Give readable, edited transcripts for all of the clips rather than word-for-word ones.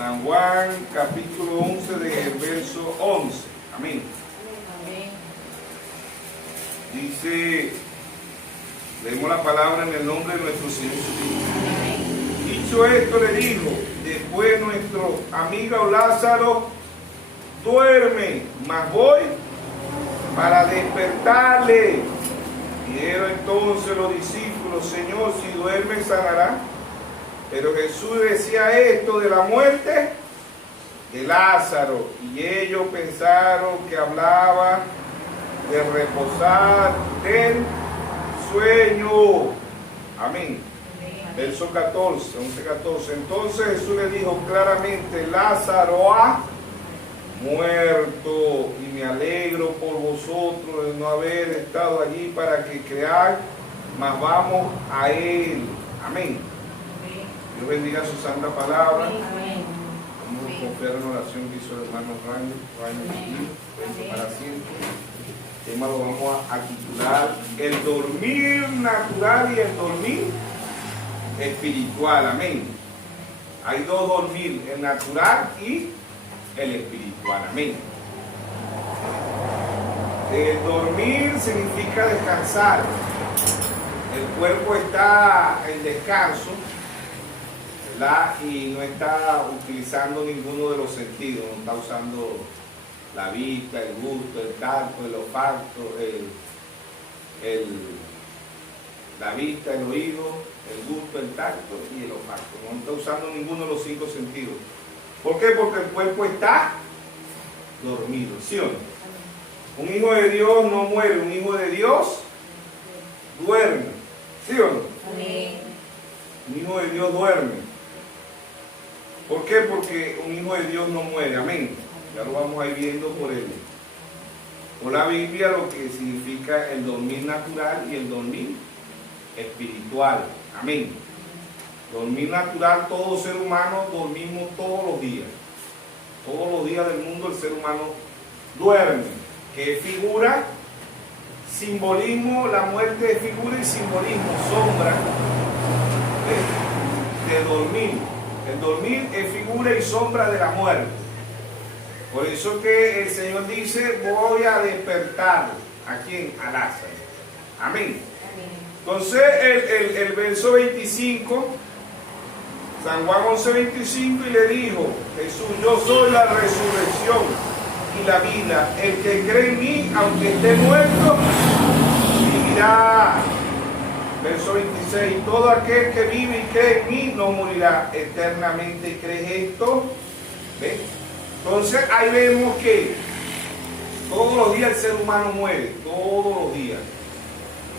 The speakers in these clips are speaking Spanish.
San Juan, capítulo 11, del verso 11. Amén. Dice, leemos la palabra en el nombre de nuestro Señor Jesucristo. Dicho esto, le dijo, después nuestro amigo Lázaro duerme, mas voy para despertarle. Dijeron entonces los discípulos, Señor, si duerme sanará. Pero Jesús decía esto de la muerte de Lázaro, y ellos pensaron que hablaba de reposar del sueño. Amén. Verso 14, 11-14. Entonces Jesús le dijo claramente, Lázaro ha muerto, y me alegro por vosotros de no haber estado allí para que creáis, mas vamos a él. Amén. Dios bendiga su santa palabra. Amén. Vamos a confiar en la oración que hizo el hermano Raño para siempre. El tema lo vamos a titular el dormir natural y el dormir espiritual. Amén. Hay dos dormir, el natural y el espiritual. Amén. El dormir significa descansar. El cuerpo está en descanso, ¿verdad? Y no está utilizando ninguno de los sentidos. No está usando la vista, el gusto, el tacto, el olfato, la vista, el oído, el gusto, el tacto y el olfato. No está usando ninguno de los 5 sentidos. ¿Por qué? Porque el cuerpo está dormido, ¿sí o no? Un hijo de Dios no muere, un hijo de Dios duerme, ¿sí o no? Amén. Un hijo de Dios duerme. ¿Por qué? Porque un hijo de Dios no muere, amén. Ya lo vamos a ir viendo por la Biblia, lo que significa el dormir natural y el dormir espiritual, amén. Dormir natural, todo ser humano dormimos todos los días. Todos los días del mundo el ser humano duerme. Que es figura, simbolismo, la muerte es figura y simbolismo, sombra de dormir. El dormir es figura y sombra de la muerte. Por eso que el Señor dice, voy a despertar. ¿A quién? A Lázaro. Amén. Entonces el verso 25, San Juan 11:25, y le dijo Jesús, yo soy la resurrección y la vida. El que cree en mí, aunque esté muerto, vivirá. Verso 26, todo aquel que vive y cree en mí no morirá eternamente. ¿Crees esto? ¿Ves? Entonces ahí vemos que todos los días el ser humano muere, todos los días.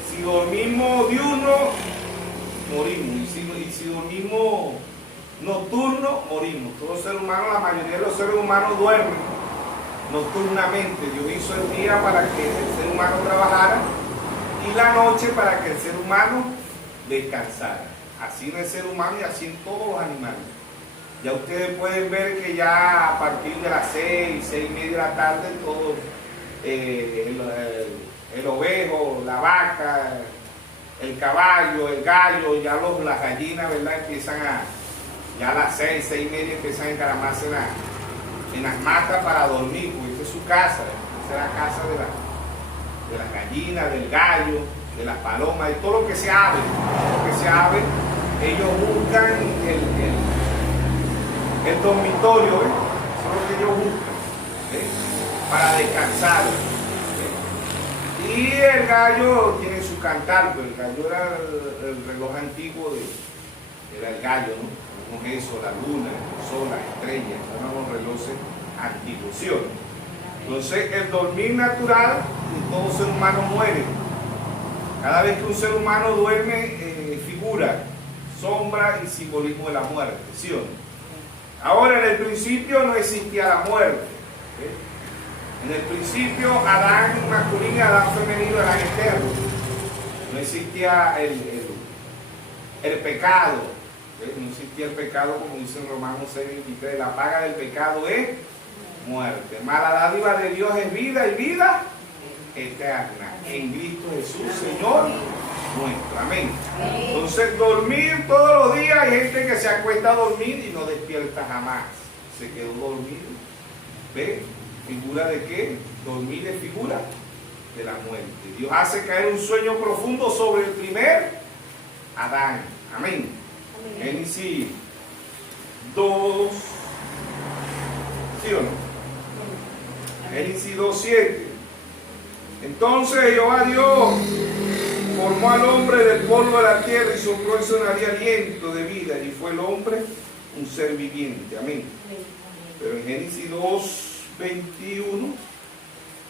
Si dormimos diurno, morimos. Y si dormimos nocturno, morimos. Todos los seres humanos, la mayoría de los seres humanos duermen nocturnamente. Dios hizo el día para que el ser humano trabajara y la noche para que el ser humano descansara. Así en el ser humano y así en todos los animales. Ya ustedes pueden ver que ya a partir de las 6:30 de la tarde, todo el ovejo, la vaca, el caballo, el gallo, ya las gallinas, ¿verdad? Empiezan ya a las 6:30 empiezan a encaramarse en las matas para dormir, porque esta es su casa, esta es la casa de las gallinas, del gallo, de las palomas, de todo lo que se ave, ellos buscan el dormitorio, ¿ves? Eso es lo que ellos buscan, ¿ves? Para descansar, ¿ves? Y el gallo tiene su cantar, pero el gallo era el reloj antiguo era el gallo, ¿no? Con eso, la luna, el sol, las estrellas, eran los relojes antiguos, ¿sí o no? Entonces, el dormir natural, todo ser humano muere. Cada vez que un ser humano duerme, figura, sombra y simbolismo de la muerte, ¿sí o no? Ahora, en el principio no existía la muerte. ¿Sí? En el principio, Adán masculino, Adán femenino, Adán eterno. No existía el pecado. ¿Sí? No existía el pecado, como dice en Romanos 6:23. La paga del pecado es muerte. Mas la dádiva de Dios es vida y vida eterna. En Cristo Jesús, Señor nuestro. Amén. Entonces, dormir todos los días, hay gente que se acuesta a dormir y no despierta jamás. se quedó dormido. ¿Ve? ¿Figura de qué? Dormir es figura de la muerte. Dios hace caer un sueño profundo sobre el primer Adán. Amén. Génesis 2, ¿sí o no? Génesis 2:7. Entonces Jehová Dios formó al hombre del polvo de la tierra y sopló en su nariz aliento de vida, y fue el hombre un ser viviente. Amén. Pero en Génesis 2:21,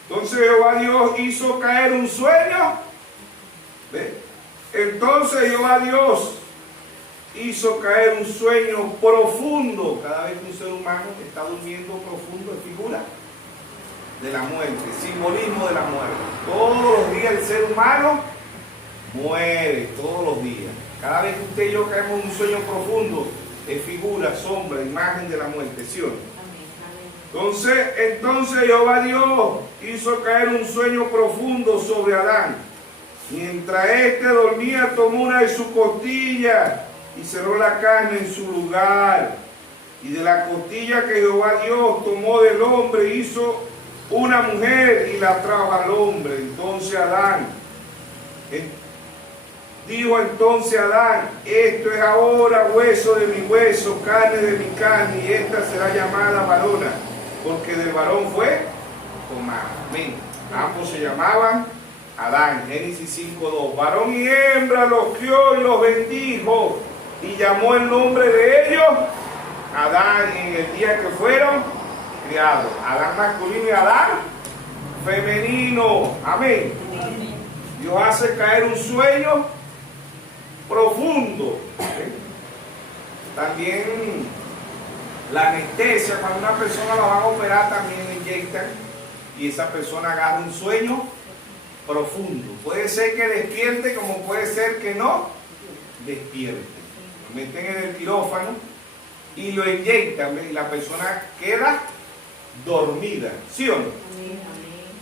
entonces Jehová Dios hizo caer un sueño. ¿Ve? Entonces Jehová Dios hizo caer un sueño profundo. Cada vez que un ser humano está durmiendo profundo es figura de la muerte, simbolismo de la muerte. Todos los días el ser humano muere, todos los días. Cada vez que usted y yo caemos en un sueño profundo es figura, sombra, imagen de la muerte, ¿sí o no? Entonces Jehová Dios hizo caer un sueño profundo sobre Adán. Mientras éste dormía, tomó una de sus costillas y cerró la carne en su lugar. Y de la costilla que Jehová Dios tomó del hombre, hizo una mujer y la trajo al hombre. Entonces Adán, dijo entonces Adán: esto es ahora hueso de mi hueso, carne de mi carne, y esta será llamada varona, porque del varón fue tomada. Amén. Ambos se llamaban Adán. Génesis 5:2. Varón y hembra los crió y los bendijo, y llamó el nombre de ellos Adán en el día que fueron criados. Adán masculino y Adán femenino. Amén. Dios hace caer un sueño profundo. También la anestesia, cuando una persona la van a operar, también inyectan y esa persona agarra un sueño profundo. Puede ser que despierte, como puede ser que no despierte. Lo meten en el quirófano y lo inyectan, y la persona queda dormida, ¿sí o no?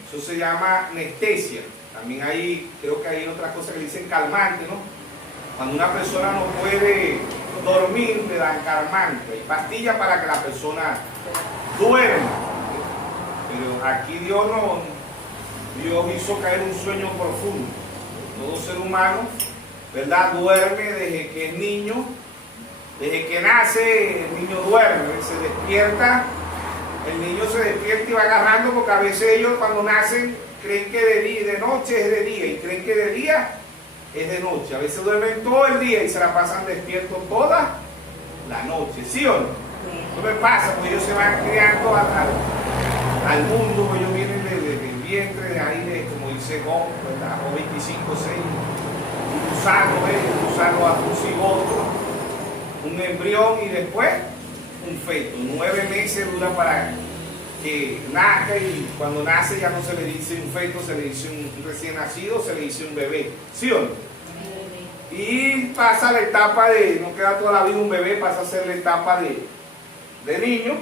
Eso se llama anestesia. También hay, creo que hay otras cosas que dicen calmante, ¿no? Cuando una persona no puede dormir, le dan calmante. Hay pastillas para que la persona duerma. Pero aquí Dios hizo caer un sueño profundo. Todo ser humano, ¿verdad?, duerme desde que es niño. Desde que nace, el niño duerme, se despierta. El niño se despierta y va agarrando, porque a veces ellos cuando nacen creen que de noche es de día, y creen que de día es de noche. A veces duermen todo el día y se la pasan despiertos toda la noche, ¿sí o no? Eso me pasa, porque ellos se van criando al mundo, porque ellos vienen del vientre, de ahí, como dice Job, ¿verdad? O 25:6, un gusano a un cigoto, un embrión y después un feto. 9 meses dura para que nazca, y cuando nace ya no se le dice un feto, se le dice un recién nacido, se le dice un bebé, ¿sí o no? Y pasa la etapa de, no queda toda la vida un bebé, pasa a ser la etapa de niño,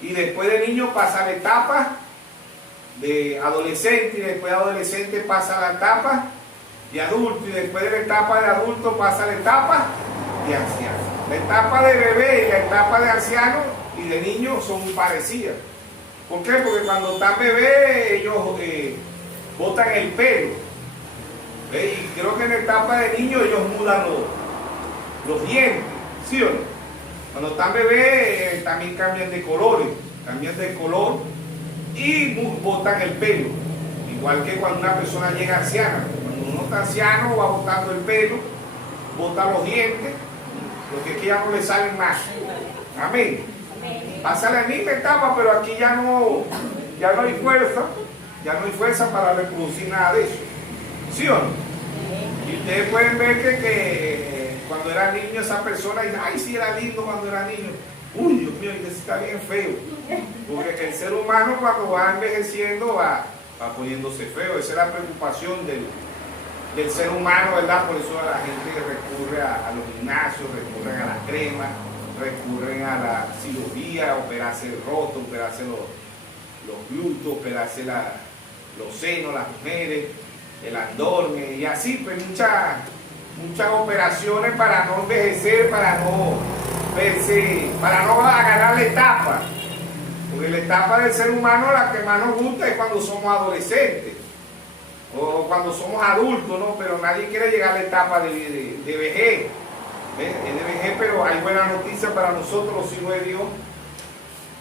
y después de niño pasa la etapa de adolescente, y después de adolescente pasa la etapa de adulto, y después de la etapa de adulto pasa la etapa de anciano. La etapa de bebé y la etapa de anciano y de niño son muy parecidas. ¿Por qué? Porque cuando están bebés ellos botan el pelo. ¿Ve? Y creo que en la etapa de niño ellos mudan los dientes, ¿sí o no? Cuando están bebés también cambian de color y botan el pelo. Igual que cuando una persona llega anciana. Cuando uno está anciano va botando el pelo, bota los dientes, porque aquí ya no le salen más. Amén. Pasa la misma etapa, pero aquí ya no hay fuerza para reproducir nada de eso, ¿sí o no? Y ustedes pueden ver que cuando era niño esa persona dice: ay, sí, era lindo cuando era niño. Uy, Dios mío, este está bien feo. Porque el ser humano, cuando va envejeciendo, va poniéndose feo. Esa es la preocupación del ser humano, ¿verdad? Por eso la gente recurre a los gimnasios, recurren a la crema, recurren a la cirugía, operarse el rostro, operarse los glúteos, operarse los senos, las mujeres, el abdomen, y así, pues muchas operaciones para no envejecer, para no verse, para no agarrarle etapa. Porque la etapa del ser humano, la que más nos gusta es cuando somos adolescentes o cuando somos adultos, ¿no? Pero nadie quiere llegar a la etapa de vejez. Es de vejez, pero hay buena noticia para nosotros, los hijos de Dios,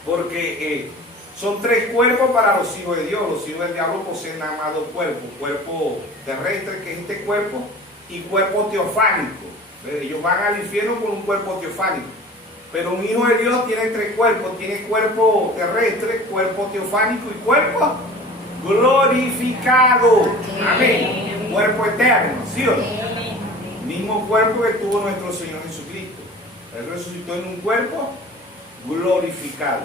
porque son 3 cuerpos para los hijos de Dios. Los hijos del diablo poseen nada más 2 cuerpos: cuerpo terrestre, que es este cuerpo, y cuerpo teofánico. Ellos van al infierno con un cuerpo teofánico. Pero un hijo de Dios tiene 3 cuerpos: tiene cuerpo terrestre, cuerpo teofánico y cuerpo glorificado. Amén. Cuerpo eterno, ¿sí o no? Mismo cuerpo que tuvo nuestro Señor Jesucristo. Él resucitó en un cuerpo glorificado.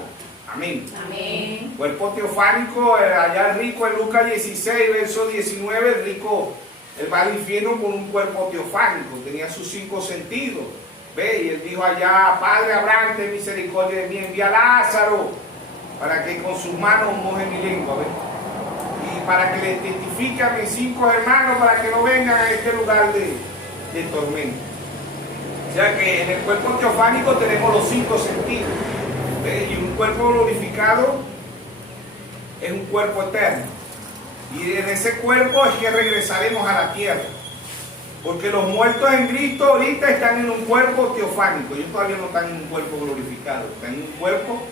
Amén. Amén. Cuerpo teofánico, allá el rico en Lucas 16, verso 19, el rico, él va al infierno con un cuerpo teofánico, tenía sus 5 sentidos. ¿Ve? Y él dijo allá: Padre Abraham, ten misericordia de mí, envía a Lázaro para que con sus manos moje mi lengua, ¿ve? Y para que le identifique a mis 5 hermanos para que no vengan a este lugar de tormento. O sea que en el cuerpo teofánico tenemos los 5 sentidos, ¿ve? Y un cuerpo glorificado es un cuerpo eterno. Y en ese cuerpo es que regresaremos a la tierra. Porque los muertos en Cristo ahorita están en un cuerpo teofánico. Ellos todavía no están en un cuerpo glorificado, están en un cuerpo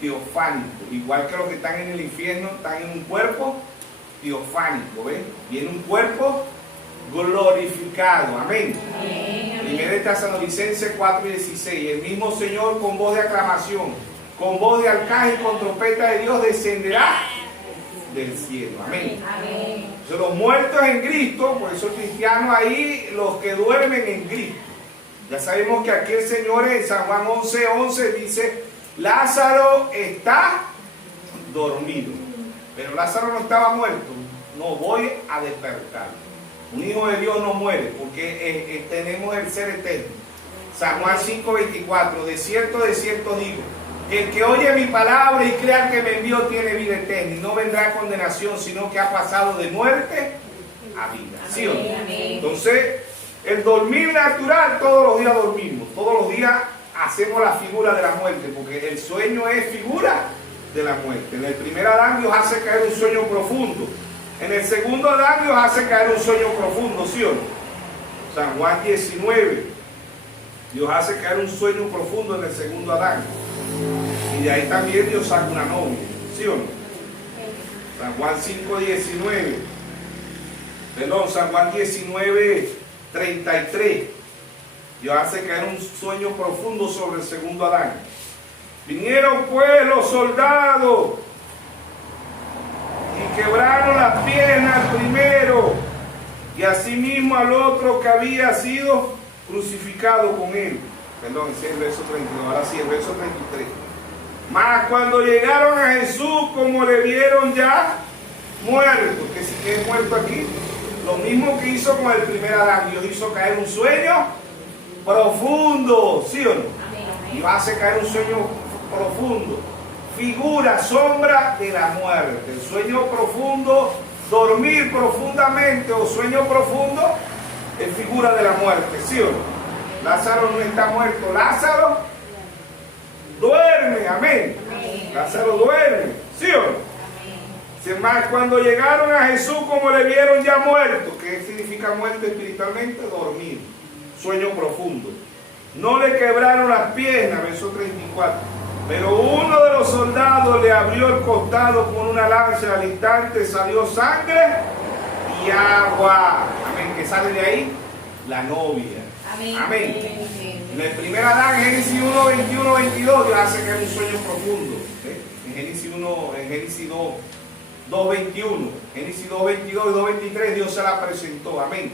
teofánico. Igual que los que están en el infierno están en un cuerpo teofánico, ¿ven? Y en un cuerpo glorificado. Amén. Primera de Tesalonicenses 4:16. El mismo Señor, con voz de aclamación, con voz de arcángel y con trompeta de Dios, descenderá del cielo. Amén. Amén. Entonces, los muertos en Cristo, por eso cristianos ahí, los que duermen en Cristo. Ya sabemos que aquí el Señor en San Juan 11:11 dice: Lázaro está dormido. Pero Lázaro no estaba muerto. No, voy a despertar. Un hijo de Dios no muere porque tenemos el ser eterno. San Juan 5:24. De cierto digo, que el que oye mi palabra y crea que me envió tiene vida eterna y no vendrá a condenación, sino que ha pasado de muerte a vida. ¿Sí o no? Entonces, el dormir natural, todos los días dormimos, todos los días hacemos la figura de la muerte, porque el sueño es figura de la muerte. En el primer Adán Dios hace caer un sueño profundo. En el segundo Adán Dios hace caer un sueño profundo, ¿sí o no? San Juan 19, Dios hace caer un sueño profundo en el segundo Adán. Y de ahí también Dios saca una novia, ¿sí o no? San Juan 5:19. Perdón, San Juan 19:33. Dios hace caer un sueño profundo sobre el segundo Adán. Vinieron pues los soldados y quebraron las piernas al primero y asimismo al otro que había sido crucificado con él. Perdón, ese es el verso 32, ahora sí, el verso 33. Mas cuando llegaron a Jesús, como le vieron ya muerto, que si que es muerto aquí, lo mismo que hizo con el primer Adán, Dios hizo caer un sueño profundo, ¿sí o no? Dios hace caer un sueño profundo, figura, sombra de la muerte. El sueño profundo, dormir profundamente o sueño profundo, es figura de la muerte, ¿sí o no? Lázaro no está muerto, Lázaro duerme, amén. Lázaro duerme, ¿sí o no? Sin más, cuando llegaron a Jesús, como le vieron ya muerto, ¿qué significa muerto espiritualmente? Dormir, sueño profundo. No le quebraron las piernas, verso 34. Pero uno de los soldados le abrió el costado con una lanza, al instante salió sangre y agua. Amén. ¿Qué sale de ahí? La novia. Amén. Amén. En el primer Adán, Génesis 1, 21, 22, Dios hace que es un sueño profundo. En Génesis 1, en Génesis 2, 21. Génesis 2, 22 y 2, 23, Dios se la presentó. Amén.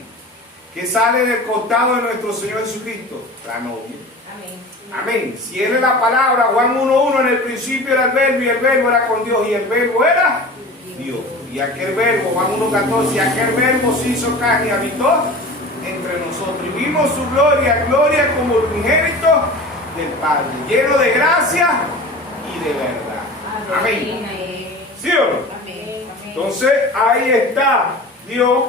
¿Qué sale del costado de nuestro Señor Jesucristo? La novia. Amén. Amén. Si Él es la palabra, Juan 1:1, en el principio era el verbo y el verbo era con Dios y el verbo era Dios. Y aquel verbo, Juan 1:14, y aquel verbo se hizo carne y habitó entre nosotros. Y vimos su gloria, gloria como el unigénito del Padre, lleno de gracia y de verdad. Amén. ¿Sí o no? Amén. Entonces ahí está. Dios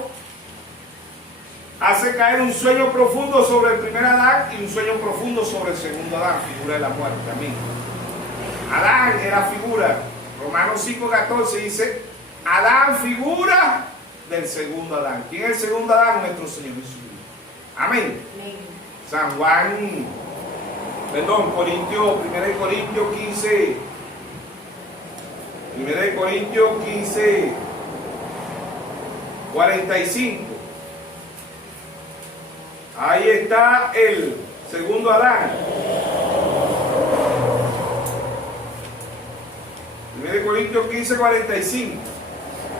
hace caer un sueño profundo sobre el primer Adán y un sueño profundo sobre el segundo Adán, figura de la muerte. Amén. Adán era figura. Romanos 5:14 dice, Adán figura del segundo Adán. ¿Quién es el segundo Adán? Nuestro Señor Jesucristo. Amén. San Juan, perdón, 1 Corintios 15, 1 Corintios 15, 45. Ahí está el segundo Adán. 1 Corintios 15, 45.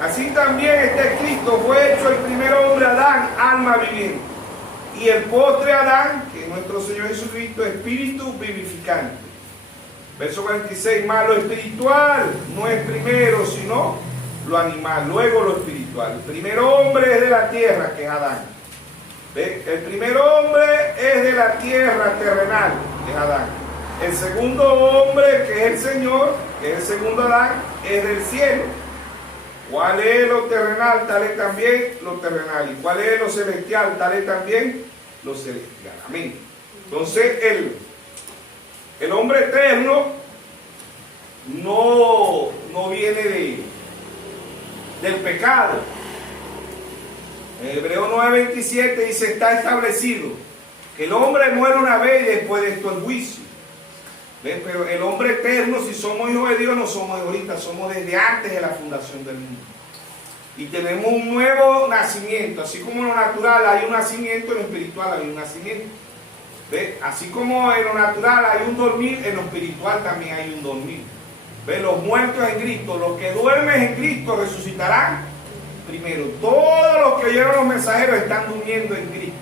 Así también está escrito, fue hecho el primer hombre Adán, alma viviente, y el postre Adán, que es nuestro Señor Jesucristo, espíritu vivificante. Verso 46, más lo espiritual no es primero, sino lo animal, luego lo espiritual. El primer hombre es de la tierra, que es Adán. ¿Ve? El primer hombre es de la tierra terrenal, que es Adán. El segundo hombre, que es el Señor, que es el segundo Adán, es del cielo. ¿Cuál es lo terrenal? Tal es también lo terrenal. ¿Y cuál es lo celestial? Tal es también lo celestial. Amén. Entonces, el hombre eterno no viene del pecado. En Hebreo 9:27 dice, está establecido que el hombre muere una vez y después de esto el juicio. ¿Ven? Pero el hombre eterno, si somos hijos de Dios, no somos de ahorita, somos desde antes de la fundación del mundo. Y tenemos un nuevo nacimiento, así como en lo natural hay un nacimiento, en lo espiritual hay un nacimiento. ¿Ven? Así como en lo natural hay un dormir, en lo espiritual también hay un dormir. ¿Ven? Los muertos en Cristo, los que duermen en Cristo resucitarán primero. Todos los que oyeron los mensajeros están durmiendo en Cristo.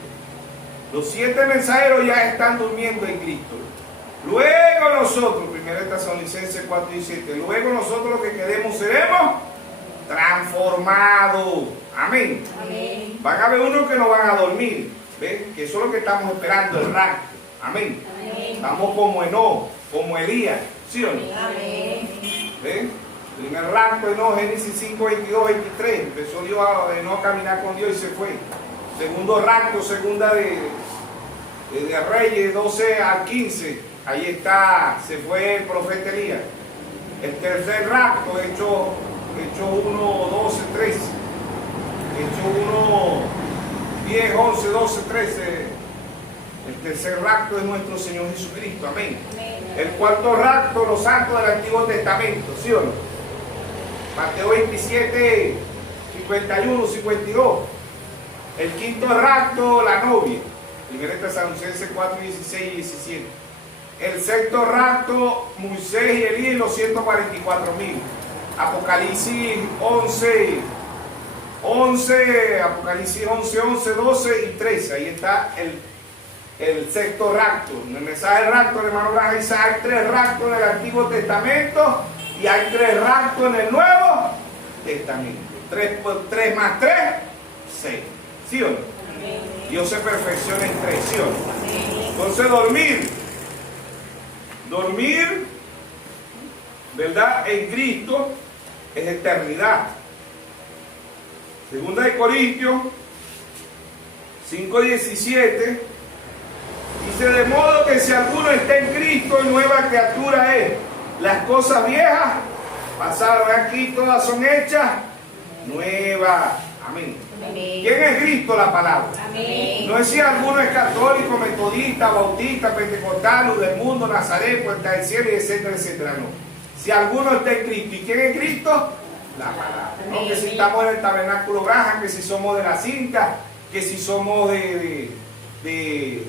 Los 7 mensajeros ya están durmiendo en Cristo. Luego nosotros, 1 Tesalonicenses 4:17, luego nosotros los que quedemos seremos transformados. Amén. Amén. Van a haber unos que no van a dormir. ¿Ven? Que eso es lo que estamos esperando, el rapto. Amén. Amén. Estamos como Enoc, como Elías. ¿Sí o no? Amén. ¿Ven? Primer rapto, Enoc, Génesis 5, 22, 23. Empezó Dios a Enoc caminar con Dios y se fue. Segundo rapto, segunda de Reyes 12 al 15. Ahí está, se fue el profeta Elías. El tercer rapto, Hechos 1, 12, 13. Hechos 1, 10, 11, 12, 13. El tercer rapto es nuestro Señor Jesucristo. Amén. Amén. El cuarto rapto, los santos del Antiguo Testamento. ¿Sí o no? Mateo 27, 51, 52. El quinto rapto, la novia. 1 Tesalonicenses 4, 16 y 17. El sexto rapto, Moisés y Elías y los 144,000. Apocalipsis 11, Apocalipsis 11, 12 y 13. Ahí está el sexto rapto. En el mensaje del rapto, hermano Branham dice, hay 3 raptos en el Antiguo Testamento y hay 3 raptos en el Nuevo Testamento. 3 más 3, 6. ¿Sí o no? Amén. Dios se perfecciona en 3, ¿sí o no? Amén. Entonces dormir, ¿verdad? En Cristo es eternidad. Segunda de Corintios 5:17 dice, de modo que si alguno está en Cristo, nueva criatura es. Las cosas viejas pasaron, aquí todas son hechas nuevas. Amén. Amén. ¿Quién es Cristo? La palabra. Amén. No es si alguno es católico, metodista, bautista, pentecostal, luz del mundo, Nazaret, puerta del cielo, etcétera, etcétera. No. Si alguno está en Cristo. ¿Y quién es Cristo? La palabra. No, que si estamos en el tabernáculo Branham, que si somos de la cinta, que si somos del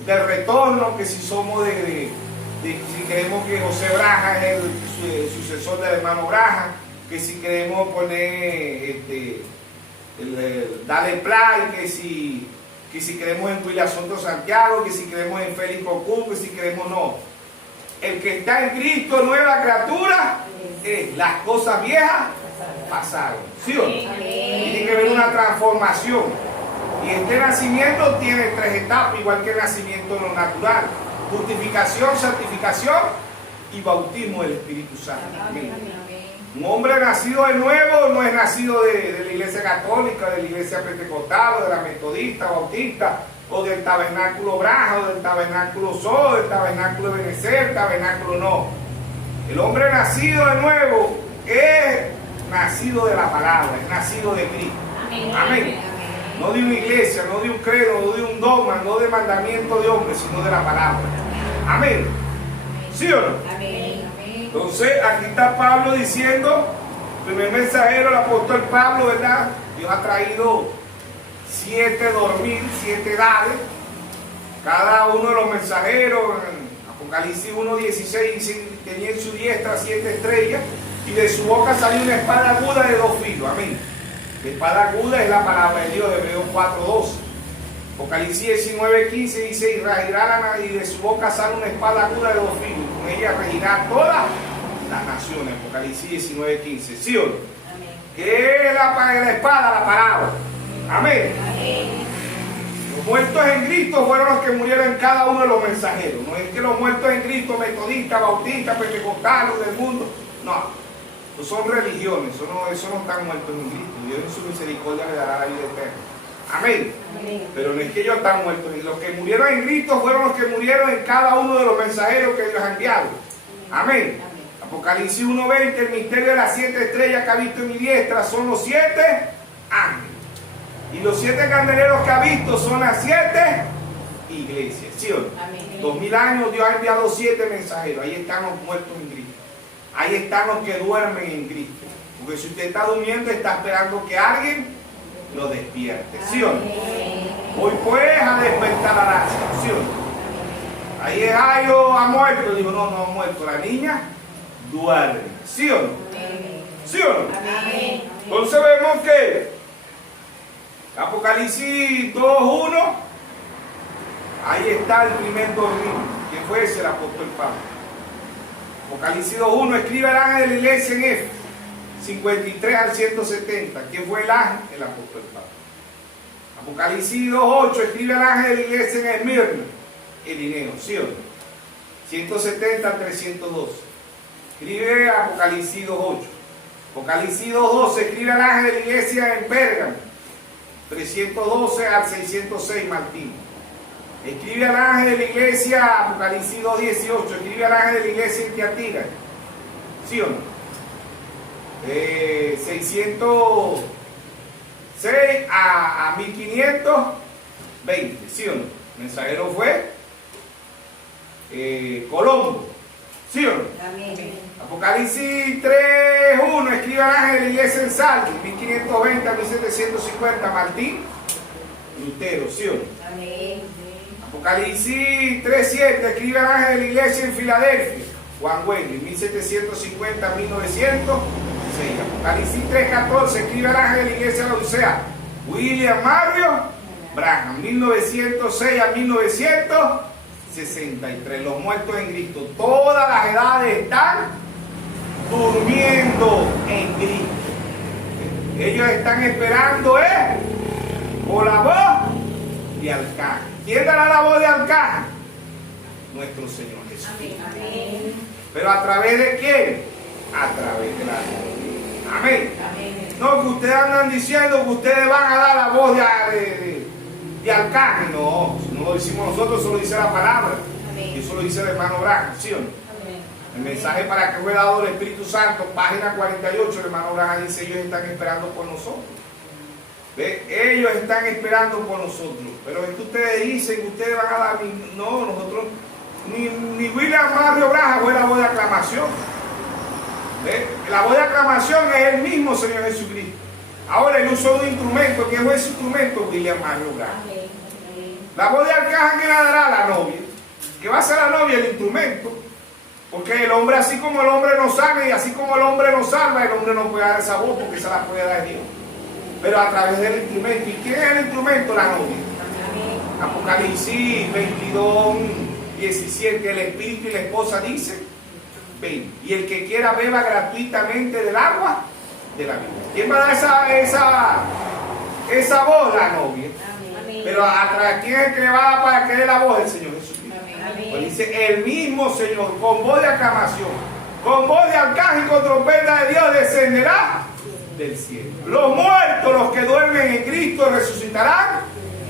retorno, que si somos si creemos que José Branham es el sucesor del hermano Branham, que si queremos poner Dale Play, que si creemos en William Soto Santiago, que si creemos en Félix Cocún, que si creemos no. El que está en Cristo, nueva criatura, las cosas viejas pasaron. ¿Sí o no? Tiene que haber una transformación. Y este nacimiento tiene 3 etapas, igual que el nacimiento en lo natural: justificación, santificación y bautismo del Espíritu Santo. Amén. Un hombre nacido de nuevo no es nacido de la iglesia católica, de la iglesia pentecostal, o de la metodista, bautista, o del tabernáculo Branham, o del tabernáculo Sol, del tabernáculo de Benecer, tabernáculo no. El hombre nacido de nuevo es nacido de la palabra, es nacido de Cristo. Amén. Amén. No de una iglesia, no de un credo, no de un dogma, no de mandamiento de hombre, sino de la palabra. Amén. ¿Sí o no? Amén. Entonces, aquí está Pablo diciendo, el primer mensajero, el apóstol Pablo, ¿verdad? Dios ha traído 7 dormir, 7 edades. Cada uno de los mensajeros, en Apocalipsis 1:16, dice, tenía en su diestra 7 estrellas y de su boca salió una espada aguda de 2 filos. Amén. La espada aguda es la palabra de Dios, de Hebreos 4:12. Apocalipsis 19:15 dice, y regirá y de su boca sale una espada aguda de 2 filos, con ella regirá todas las naciones. Apocalipsis 19:15. ¿Sí o no? Amén. ¿Qué es la espada? La palabra. Amén. Amén. Los muertos en Cristo fueron los que murieron en cada uno de los mensajeros. No es que los muertos en Cristo, metodistas, bautistas, pentecostales del mundo. No, no son religiones, eso no están muertos en Cristo. Dios en su misericordia le dará la vida eterna. Amén. Amén. Pero no es que ellos están muertos. Los que murieron en Cristo fueron los que murieron en cada uno de los mensajeros que Dios ha enviado. Amén. Apocalipsis 1:20, el misterio de las 7 estrellas que ha visto en mi diestra son los 7 ángeles. Y los 7 candeleros que ha visto son las 7 iglesias. ¿Sí o no? Amén. 2000 años Dios ha enviado 7 mensajeros. Ahí están los muertos en Cristo. Ahí están los que duermen en Cristo. Porque si usted está durmiendo, está esperando que alguien lo despierte. ¿Sí o no? Hoy pues a despertar a la ¿sí o no? Ahí es Ayo ha muerto. Digo, no ha muerto. La niña duerme. ¿Sí o no? ¿Sí o no? Amén. Entonces vemos que Apocalipsis 2:1, ahí está el primer dormir. ¿Quién fue ese? El apóstol Pablo. Apocalipsis 2:1, escribe el ángel de la iglesia en Éfeso, 53 al 170. ¿Quién fue el ángel? El apóstol Pablo. Apocalipsis 2:8, escribe el ángel de la iglesia en Esmirna, Elineo, ¿sí o no? 170 al 312. Escribe Apocalipsis 2:8. Apocalipsis 2:12, escribe el ángel de la iglesia en Pérgamo, 312 al 606 Martín. Escribe al ángel de la iglesia, Apocalipsis 2:18, escribe al ángel de la iglesia en Tiatira. ¿Sí o no? 606 a 1520. ¿Sí o no? El mensajero fue Colombo. ¿Sí o no? Amén. Apocalipsis 3:1, escribe al ángel de la iglesia en Sardis, 1520 a 1750 Martín Lutero. ¿Sí o no? Amén. Apocalipsis 3:7, escribe al ángel de la iglesia en Filadelfia, Juan Wesley, 1750 a 1906. Apocalipsis 3:14, escribe al ángel de la iglesia en la Odisea, William Mario Branham, 1906 a 1963. Los muertos en Cristo, todas las edades están durmiendo en Cristo. Ellos están esperando por la voz de arcángel. ¿Quién dará la voz de arcángel? Nuestro Señor Jesús. Amén. ¿Pero a través de quién? A través de la voz. Amén. Amén. No que ustedes andan diciendo que ustedes van a dar la voz de arcángel. No, no lo decimos nosotros, eso lo dice la palabra. Amén. Y eso lo dice el hermano Branham, ¿sí o no? El mensaje para que fue dado el Espíritu Santo, página 48, el hermano Branham dice, ellos están esperando por nosotros. ¿Ve? Ellos están esperando por nosotros. Pero es que ustedes dicen que ustedes van a dar, no, nosotros, ni William Mario Branham fue la voz de aclamación. ¿Ve? La voz de aclamación es el mismo Señor Jesucristo. Ahora el uso de un instrumento, ¿quién fue ese instrumento? William Mario Branham. La voz de arcángel, ¿quién la dará? La novia. ¿Qué va a ser la novia? El instrumento. Porque el hombre, así como el hombre no sabe y así como el hombre no salva, el hombre no puede dar esa voz porque se la puede dar Dios. Pero a través del instrumento. ¿Y quién es el instrumento? La novia. Apocalipsis 22:17, el espíritu y la esposa dicen, ven. Y el que quiera beba gratuitamente del agua de la vida. ¿Quién va a dar esa voz? La novia. Pero a través de quién es el que le va para que dé la voz? El Señor Jesucristo. Pues dice el mismo Señor, con voz de aclamación, con voz de arcángel y con trompeta de Dios descenderá del cielo. Los muertos, los que duermen en Cristo, resucitarán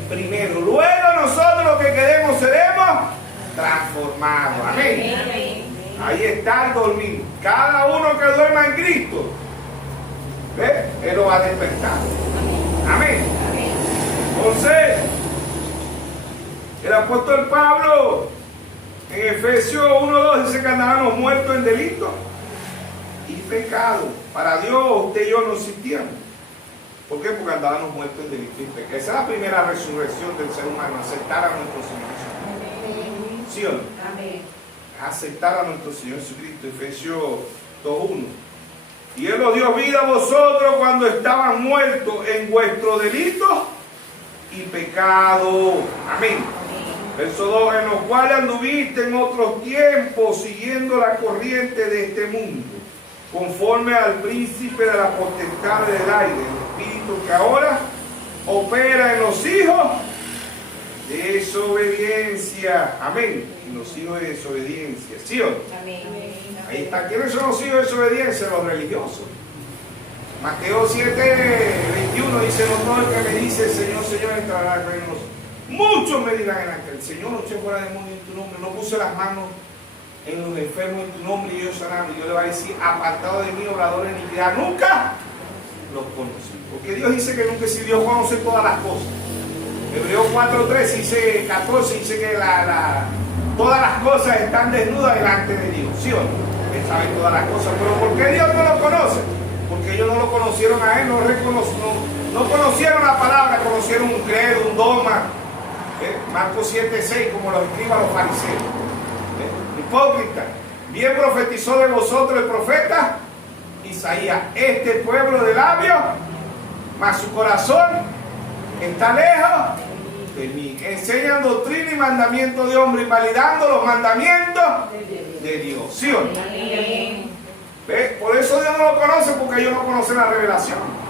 primero. Luego nosotros los que quedemos seremos transformados. Amén. Ahí está el dormir. Cada uno que duerma en Cristo, ¿ve? Él lo va a despertar. Amén. Entonces, el apóstol Pablo en Efesios 1:2 dice que andábamos muertos en delito y pecado. Para Dios, usted y yo no existíamos. ¿Por qué? Porque andábamos muertos en delito y pecado. Esa es la primera resurrección del ser humano, aceptar a nuestro Señor. ¿Sí o no? Amén. Aceptar a nuestro Señor Jesucristo. Efesios 2:1. Y Él os dio vida a vosotros cuando estaban muertos en vuestros delitos y pecado. Amén. Verso 2, en los cuales anduviste en otros tiempos siguiendo la corriente de este mundo, conforme al príncipe de la potestad del aire, el espíritu que ahora opera en los hijos de desobediencia. Amén. En los hijos de desobediencia. ¿Sí o no? Amén. Ahí está. ¿Quiénes son los hijos de desobediencia? Los religiosos. Mateo 7:21 dice: no todo el que me dice Señor, Señor entrará al reino de los cielos. Muchos me dirán en aquel: Señor, no eché fuera demonios en tu nombre, no puse las manos en los enfermos en tu nombre y ellos sanaron. Y yo le voy a decir: apartado de mí, obrador de iniquidad, nunca los conocí. Porque Dios dice que nunca, si Dios conoce todas las cosas. Hebreos 4:13 dice, 14 dice que todas las cosas están desnudas delante de Dios. ¿Sí o no? Él sabe todas las cosas. Pero ¿por qué Dios no lo conoce? Porque ellos no lo conocieron a Él, no conocieron la palabra, conocieron un credo, un dogma. Marcos 7:6, como lo escriban los fariseos. Hipócrita, bien profetizó de vosotros el profeta Isaías: este pueblo de labios, mas su corazón está lejos de mí. Enseñan doctrina y mandamiento de hombre, invalidando los mandamientos de Dios. ¿Sí o no? ¿Ve? Por eso Dios no lo conoce, porque ellos no conocen la revelación.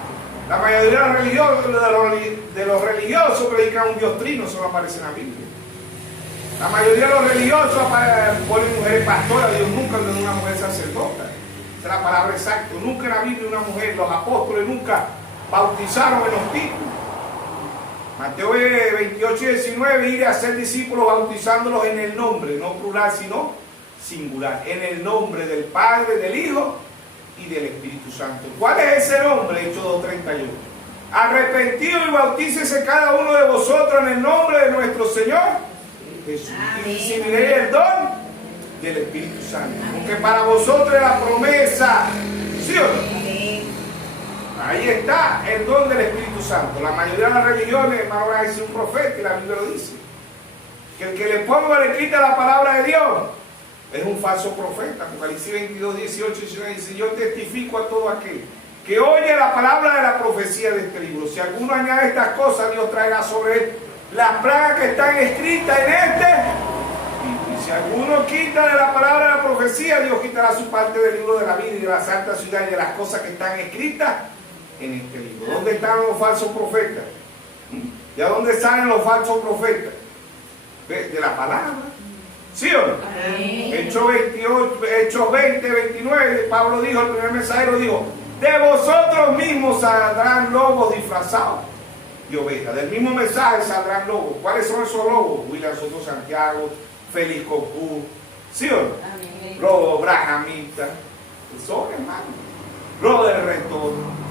La mayoría de los religiosos predican un Dios trino, eso no aparece en la Biblia. La mayoría de los religiosos ponen mujeres pastoras. Dios nunca le dio una mujer sacerdota. Esa es la palabra exacta. Nunca en la Biblia una mujer, los apóstoles nunca bautizaron en los títulos. Mateo 28:19, ir a ser discípulos bautizándolos en el nombre, no plural sino singular, en el nombre del Padre, del Hijo y del Espíritu Santo. ¿Cuál es ese nombre? Hechos 2:31. Arrepentido y bautícese cada uno de vosotros en el nombre de nuestro Señor Jesús. Y recibiréis el don del Espíritu Santo. Porque para vosotros es la promesa. ¿Sí o no? Ahí está el don del Espíritu Santo. La mayoría de las religiones, hermano, van a decir un profeta, y la Biblia lo dice. Que el que le ponga o le quita la palabra de Dios es un falso profeta. Apocalipsis 22:18 dice: yo testifico a todo aquel que oye la palabra de la profecía de este libro. Si alguno añade estas cosas, Dios traerá sobre él las plagas que están escritas en este. Y si alguno quita de la palabra de la profecía, Dios quitará su parte del libro de la vida y de la santa ciudad y de las cosas que están escritas en este libro. ¿Dónde están los falsos profetas? ¿Y a dónde salen los falsos profetas? De la palabra. ¿Sí o no? Hechos 20:29, Pablo dijo, el primer mensajero dijo: de vosotros mismos saldrán lobos disfrazados de ovejas. Del mismo mensaje saldrán lobos. ¿Cuáles son esos lobos? William Soto Santiago, Félix Copú. ¿Sí o no? Lobo brahmita. Son hermanos. Lobo del retorno.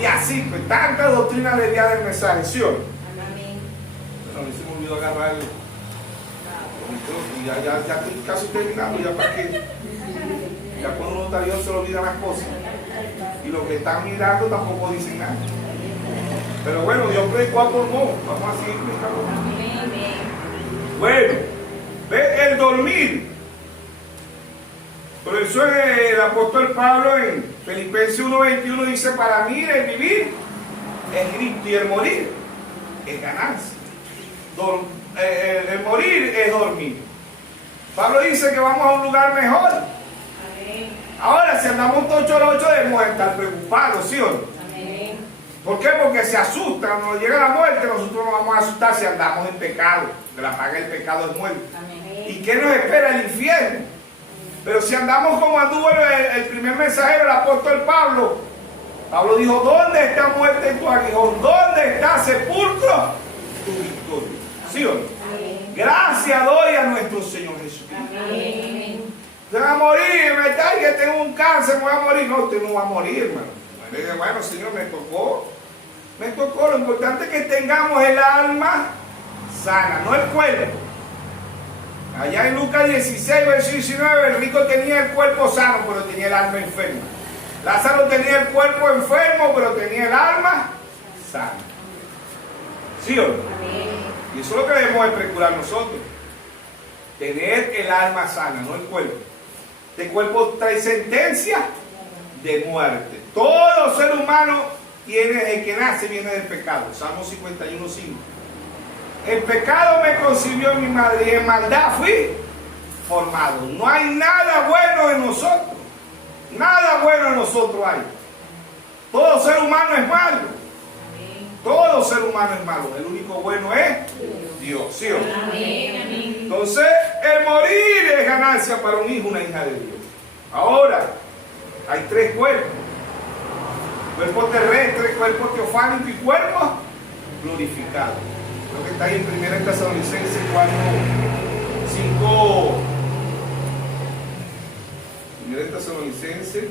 Y así, pues, tanta doctrina del día del mensaje. ¿Sí o no? Bueno, a mí se me olvidó agarrar ya estoy casi terminando, ya para que ya cuando uno está Dios se le olvidan las cosas y los que están mirando tampoco dicen nada. Pero bueno, Dios predicó a pulmón, vamos a seguir predicando. Bueno, ve el dormir. Por eso el apóstol Pablo en Filipenses 1:21 dice: para mí el vivir es Cristo y el morir es ganancia. El morir es dormir. Pablo dice que vamos a un lugar mejor. Amén. Ahora, si andamos tocho al 8, debemos estar preocupados, ¿sí o no? Amén. ¿Por qué? Porque se asustan. Cuando llega la muerte, nosotros nos vamos a asustar si andamos en pecado. Que la paga del pecado es muerte. Amén. ¿Y qué nos espera? El infierno. Pero si andamos como anduvo el primer mensajero, el apóstol Pablo, Pablo dijo: ¿dónde está muerte tu aguijón? ¿Dónde está sepulcro tu victoria? ¿Sí o no? Amén. Gracias doy a nuestro Señor Jesucristo. Amén. Se va a morir, ¿verdad? Que tengo un cáncer, me voy a morir. No, usted no va a morir, hermano. Bueno, Señor, me tocó. Lo importante es que tengamos el alma sana, no el cuerpo. Allá en Lucas 16, versículo 19, el rico tenía el cuerpo sano, pero tenía el alma enferma. Lázaro tenía el cuerpo enfermo, pero tenía el alma sana. ¿Sí o no? Y eso es lo que debemos de procurar nosotros. Tener el alma sana, no el cuerpo. Este cuerpo trae sentencia de muerte. Todo ser humano tiene, desde que nace, viene del pecado. Salmo 51:5. El pecado me concibió en mi madre y en maldad fui formado. No hay nada bueno en nosotros. Nada bueno en nosotros hay. Todo ser humano es malo. Todo ser humano es malo. El único bueno es Dios. ¿Sí o no? Entonces, el morir es ganancia para un hijo, una hija de Dios. Ahora, hay tres cuerpos. Cuerpo terrestre, cuerpo teofánico y cuerpo glorificado. Lo que está ahí en 1 Tesalonicenses 5. 1 Tesalonicenses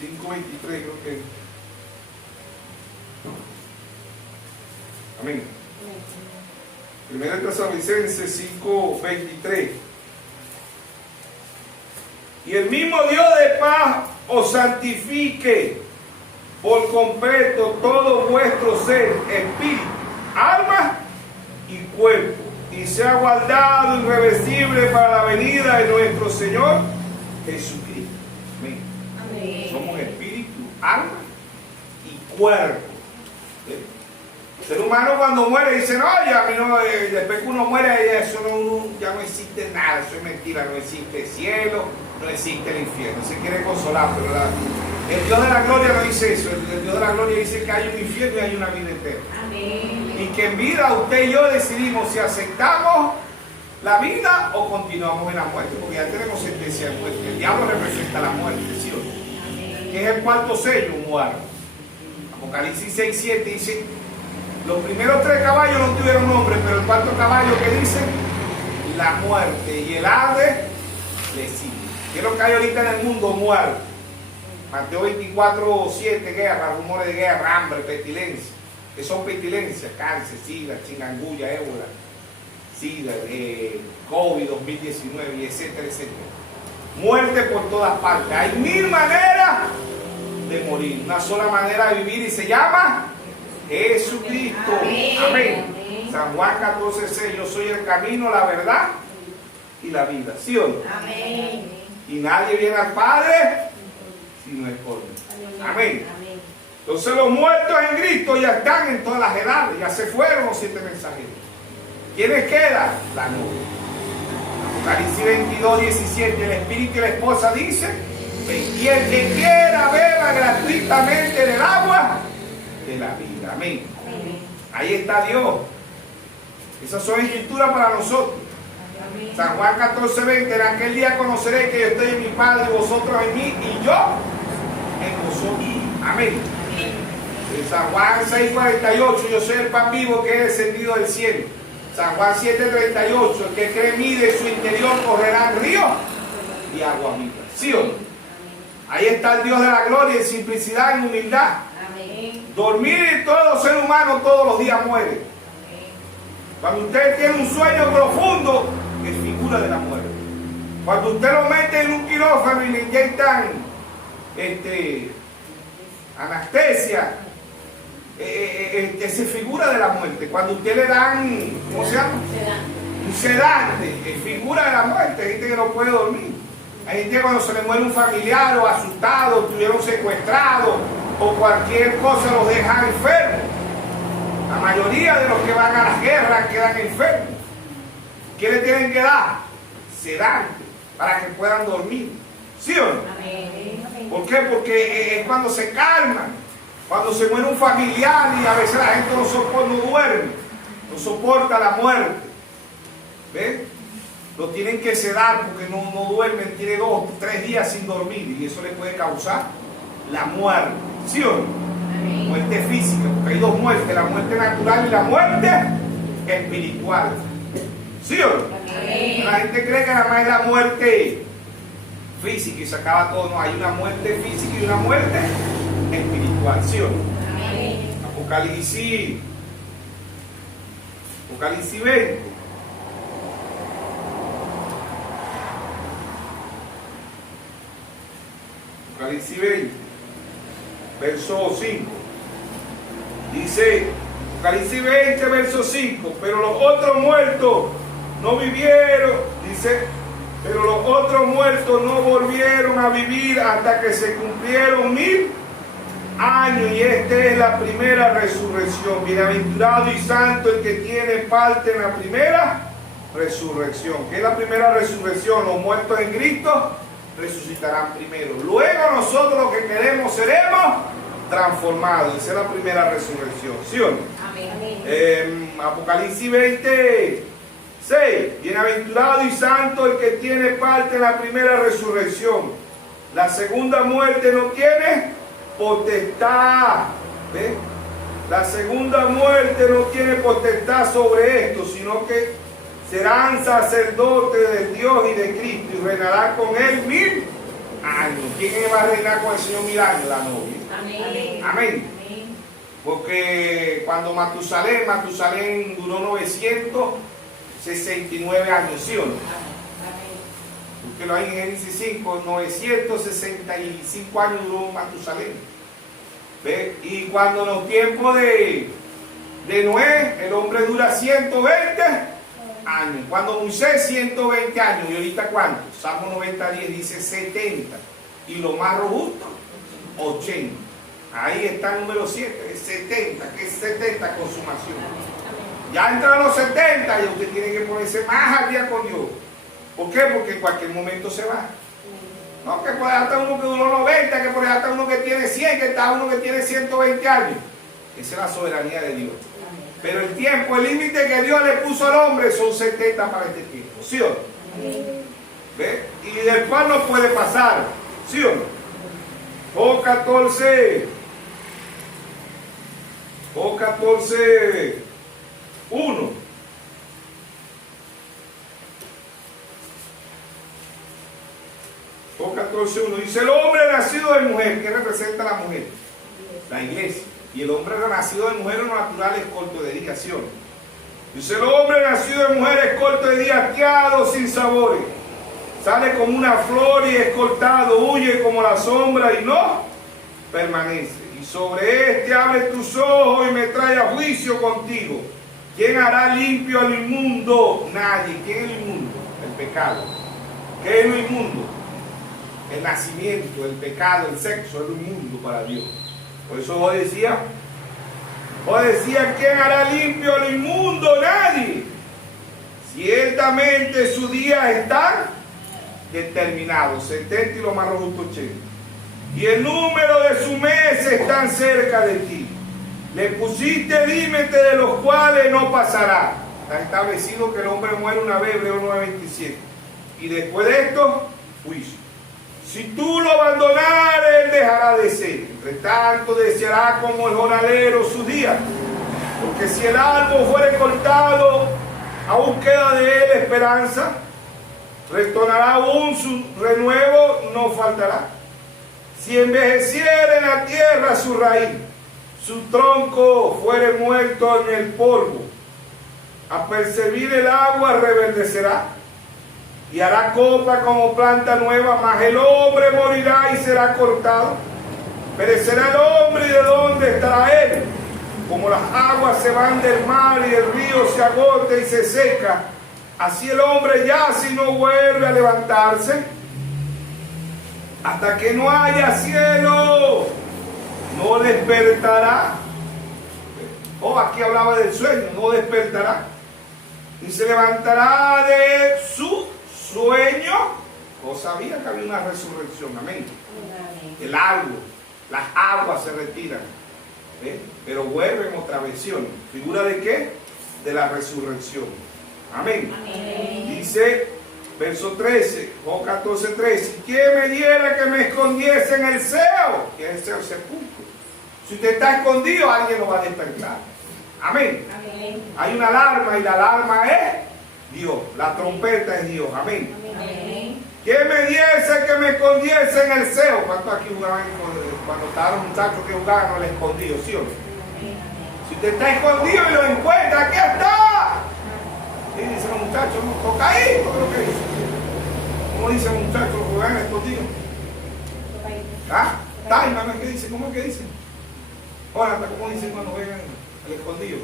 5:23, creo que. Amén. 1 Tesalonicenses 5:23. Y el mismo Dios de paz os santifique por completo todo vuestro ser, espíritu, alma y cuerpo, y sea guardado irreversible para la venida de nuestro Señor Jesucristo. Amén. Amén. Somos espíritu, alma y cuerpo. El ser humano cuando muere dice, no, ya a mí no, después que uno muere, eso ya no existe nada, eso es mentira, no existe cielo, no existe el infierno. Se quiere consolar, pero el Dios de la gloria no dice eso. El Dios de la gloria dice que hay un infierno y hay una vida eterna. Amén. Y que en vida usted y yo decidimos si aceptamos la vida o continuamos en la muerte, porque ya tenemos sentencia de muerte. El diablo representa la muerte, ¿sí o no? Que es el cuarto sello, muerto. Apocalipsis 6:7 dice, los primeros tres caballos no tuvieron nombre, pero el cuarto caballo que dice, la muerte y el ave le sigue. ¿Qué es lo que hay ahorita en el mundo? Muerte. Mateo 24:7, guerra, rumores de guerra, hambre, pestilencia. ¿Qué son pestilencias? Cáncer, sida, chingangulla, ébola, sida, COVID 2019, y etcétera, etcétera. Muerte por todas partes. Hay 1000 maneras de morir. Una sola manera de vivir y se llama Jesucristo. Amén. Amén. San Juan 14:6, yo soy el camino, la verdad y la vida. ¿Sí o no? Amén. Y nadie viene al Padre si no es por mí. Amén. Entonces los muertos en Cristo ya están en todas las edades, ya se fueron los 7 mensajeros. ¿Quiénes quedan? La novia. Apocalipsis 22:17, el Espíritu y la esposa dicen, y el que quiera beba gratuitamente del agua de la vida. Amén. Ahí está Dios. Esas son escrituras para nosotros. San Juan 14:20, en aquel día conoceréis que yo estoy en mi Padre y vosotros en mí y yo en vosotros. Amén. En San Juan 6:48, yo soy el pan vivo que he descendido del cielo. San Juan 7:38, el que cree en mí de su interior correrán ríos y agua viva. ¿Sí o no? Ahí está el Dios de la gloria en simplicidad, en humildad. Amén. Dormir, todo ser humano todos los días muere. Cuando usted tiene un sueño profundo, es figura de la muerte. Cuando usted lo mete en un quirófano y le inyectan anestesia, es figura de la muerte. Cuando usted le dan, ¿cómo se llama? Un sedante, es figura de la muerte. Hay gente que no puede dormir. Hay gente que cuando se le muere un familiar o asustado, estuvieron secuestrados o cualquier cosa los deja enfermos. La mayoría de los que van a las guerras quedan enfermos. ¿Qué le tienen que dar? Sedante, para que puedan dormir. ¿Sí o no? Amén. ¿Por qué? Porque es cuando se calman, cuando se muere un familiar y a veces la gente no duerme, no soporta la muerte. ¿Ven? Lo tienen que sedar porque no duermen, tiene 2 o 3 días sin dormir y eso le puede causar la muerte. ¿Sí o no? Muerte física, porque hay 2 muertes, la muerte natural y la muerte espiritual. ¿Sí o no? Amén. La gente cree que nada más es la muerte física y se acaba todo. No, hay una muerte física y una muerte espiritual. ¿Sí o no? Amén. Apocalipsis 20. Apocalipsis 20, verso 5. Dice, Apocalipsis 20, verso 5, pero los otros muertos no vivieron, dice, pero los otros muertos no volvieron a vivir hasta que se cumplieron 1000 años, y esta es la primera resurrección. Bienaventurado y santo el que tiene parte en la primera resurrección. ¿Qué es la primera resurrección? Los muertos en Cristo resucitarán primero. Luego nosotros los que queremos seremos transformados. Esa es la primera resurrección. ¿Sí o no? Amén. Apocalipsis 20, 6. Bienaventurado y santo el que tiene parte en la primera resurrección. La segunda muerte no tiene potestad. ¿Ve? La segunda muerte no tiene potestad sobre esto, sino que serán sacerdotes de Dios y de Cristo y reinarán con él 1000 años. ¿Quién va a reinar con el Señor 1000 años? La novia. Amén. Amén. Porque cuando Matusalén duró 969 años, ¿sí o no? Búsquelo ahí en Génesis 5, 965 años duró Matusalén. ¿Ve? Y cuando en los tiempos de Noé, el hombre dura 120 años. Cuando Moisés 120 años. ¿Y ahorita cuánto? Salmo 90:10 dice 70. Y lo más robusto, 80. Ahí está el número 7, es 70, que es 70 consumación. Ya entra a los 70 y usted tiene que ponerse más al día con Dios. ¿Por qué? Porque en cualquier momento se va. No, que puede hasta uno que duró 90, que puede hasta uno que tiene 100, que está uno que tiene 120 años. Esa es la soberanía de Dios. Pero el tiempo, el límite que Dios le puso al hombre son 70 para este tiempo. ¿Sí o no? ¿Ve? Y del cual no puede pasar. ¿Sí o no? Job 14, 1. Job 14:1 dice: el hombre nacido de mujer. ¿Qué representa la mujer? La iglesia. Y el hombre nacido de mujer natural es corto de día, ¿sí o no? Dice: el hombre nacido de mujer es corto de día, asqueado, sin sabores. Sale como una flor y es cortado, huye como la sombra y no permanece. Y sobre este abre tus ojos y me trae a juicio contigo. ¿Quién hará limpio al inmundo? Nadie. ¿Quién es el inmundo? El pecado. ¿Qué es lo inmundo? El nacimiento, el pecado, el sexo es lo inmundo para Dios. Por eso vos decía, ¿quién hará limpio al inmundo? Nadie. Ciertamente sus días están determinados, 70 y lo más robusto 80. Y el número de sus meses están cerca de ti. Le pusiste límite de los cuales no pasará. Está establecido que el hombre muere una vez, Hebreos 9:27. Y después de esto, juicio. Si tú lo abandonares, él dejará de ser. Entre tanto, deseará como el jornalero sus días. Porque si el árbol fuere cortado, aún queda de él esperanza. Retornará aún su renuevo, no faltará. Si envejeciera en la tierra su raíz, su tronco fuere muerto en el polvo, a percibir el agua reverdecerá y hará copa como planta nueva, mas el hombre morirá y será cortado. Perecerá el hombre, y de dónde estará él. Como las aguas se van del mar y el río se agota y se seca, así el hombre yace y no vuelve a levantarse. Hasta que no haya cielo, no despertará. Aquí hablaba del sueño, no despertará. Y se levantará de su sueño. ¿O sabía que había una resurrección? Amén. El árbol, las aguas se retiran. Pero vuelven otra versión. ¿Figura de qué? De la resurrección. Amén. Dice, verso 13, Job 14:13. ¿Quién me diera que me escondiese en el Seo? Que es el Seo, sepulcro. Si usted está escondido, alguien lo va a despertar. Amén. Hay una alarma y la alarma es Dios. La trompeta es Dios. Amén. Amén. ¿Quién me diese que me escondiese en el seno? ¿Cuántos aquí jugaban cuando estaban los muchachos que jugaban al escondido? ¿Sí o no? Si usted está escondido y lo encuentra, aquí está. Y dicen los muchachos, no, toca ahí, todo lo que dicen. ¿Cómo dicen los muchachos que juegan escondido? ¿Ah? Taima, ¿no es que dicen? ¿Cómo es que dicen? Hola, ¿cómo dicen cuando juegan al escondido?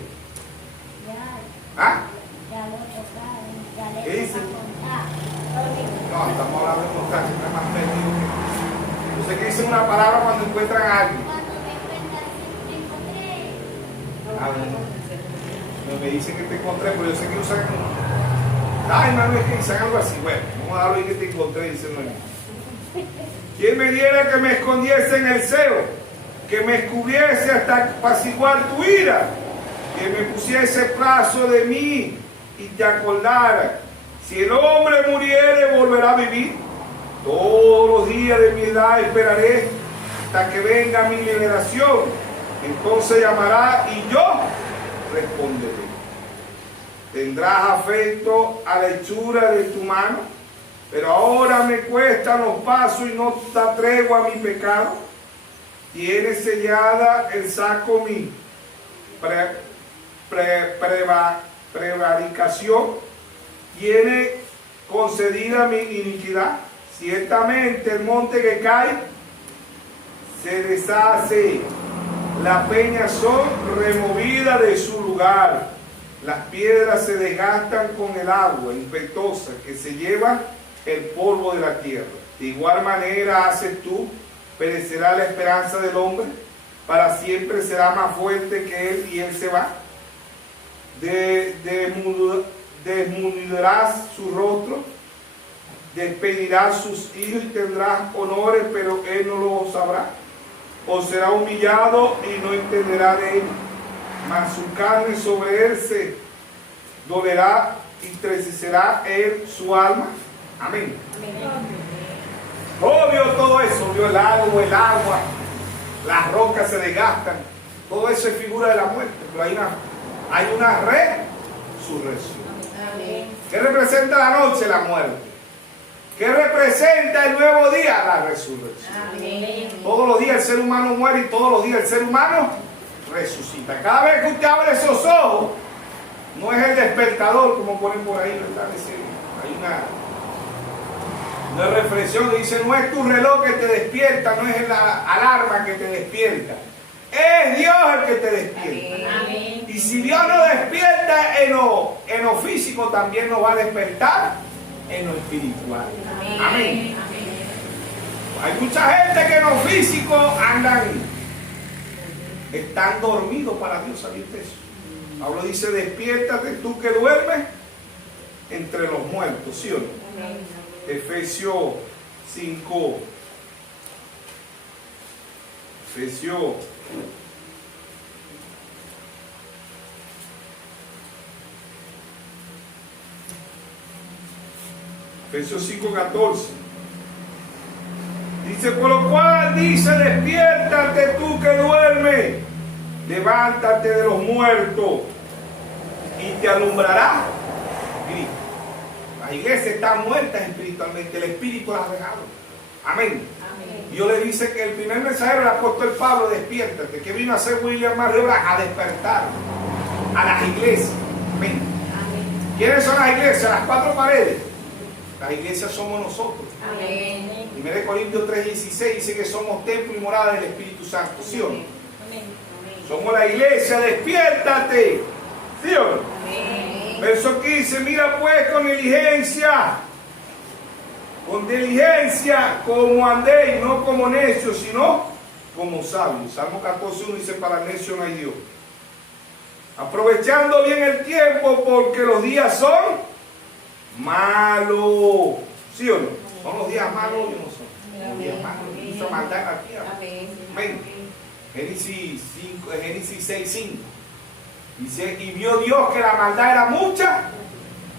¿Ah? ¿Qué dicen? No, estamos hablando de muchachos, está más perdido que... Yo sé que dicen una palabra cuando encuentran a alguien. Ah, no me dicen que te encontré, pero yo sé que usan... Ay, hermano, es que dicen algo así. Bueno, vamos a darlo y que te encontré, dicen no. ¿Quién me diera que me escondiese en el seno? Que me descubriese hasta apaciguar tu ira, que me pusiese plazo de mí y te acordara. Si el hombre muriere, volverá a vivir. Todos los días de mi edad esperaré hasta que venga mi liberación. Entonces llamará y yo responderé. Tendrás afecto a la hechura de tu mano, pero ahora me cuestan los pasos y no da tregua a mi pecado. Tienes sellada el saco mi prevaricación, tiene concedida mi iniquidad. Ciertamente el monte que cae se deshace, las peñas son removidas de su lugar, las piedras se desgastan con el agua impetuosa que se lleva el polvo de la tierra. De igual manera haces tú, perecerá la esperanza del hombre, para siempre será más fuerte que él y él se va. Desmudarás su rostro, despedirás sus hijos y tendrás honores, pero él no lo sabrá. O será humillado y no entenderá de él, mas su carne sobre él se dolerá y entristecerá él su alma. Amén. Obvio todo eso, vio el agua, las rocas se desgastan, todo eso es figura de la muerte, pero hay una resurrección. ¿Qué representa la noche? La muerte. ¿Qué representa el nuevo día? La resurrección. Amén. Todos los días el ser humano muere y todos los días el ser humano resucita. Cada vez que usted abre esos ojos, no es el despertador como ponen por ahí, ¿verdad? Hay una reflexión que dice, no es tu reloj que te despierta, no es la alarma que te despierta, es Dios el que te despierta. Amén. Y si Dios nos despierta en lo físico, también nos va a despertar en lo espiritual. Amén. Hay mucha gente que en lo físico están dormidos para Dios, ¿sabes eso? Pablo dice, despiértate tú que duermes entre los muertos, ¿sí o no? Efesios 5. Efesios 5:14. Dice, por lo cual dice, despiértate tú que duermes, levántate de los muertos y te alumbrará Cristo. Las iglesias están muertas espiritualmente, el espíritu las ha dejado. Amén. Dios le dice que el primer mensajero, el apóstol Pablo, despiértate, que vino a ser William Marriott, a despertar a las iglesias. Amén. ¿Quiénes son las iglesias? Las cuatro paredes. Las iglesias somos nosotros. Amén. 1 Corintios 3:16 dice que somos templo y morada del Espíritu Santo, ¿sí o no? Somos la iglesia, despiértate, ¿sí o no? Amén. Verso 15, mira pues con diligencia, como andéis, no como necios, sino como sabios. Salmo 14:1 dice, para el necio no hay Dios. Aprovechando bien el tiempo, porque los días son malos, ¿sí o no? ¿Son los días malos o no son? Los días malos, mucha maldad en la tierra. Amén. Génesis 6:5 dice, y vio Dios que la maldad era mucha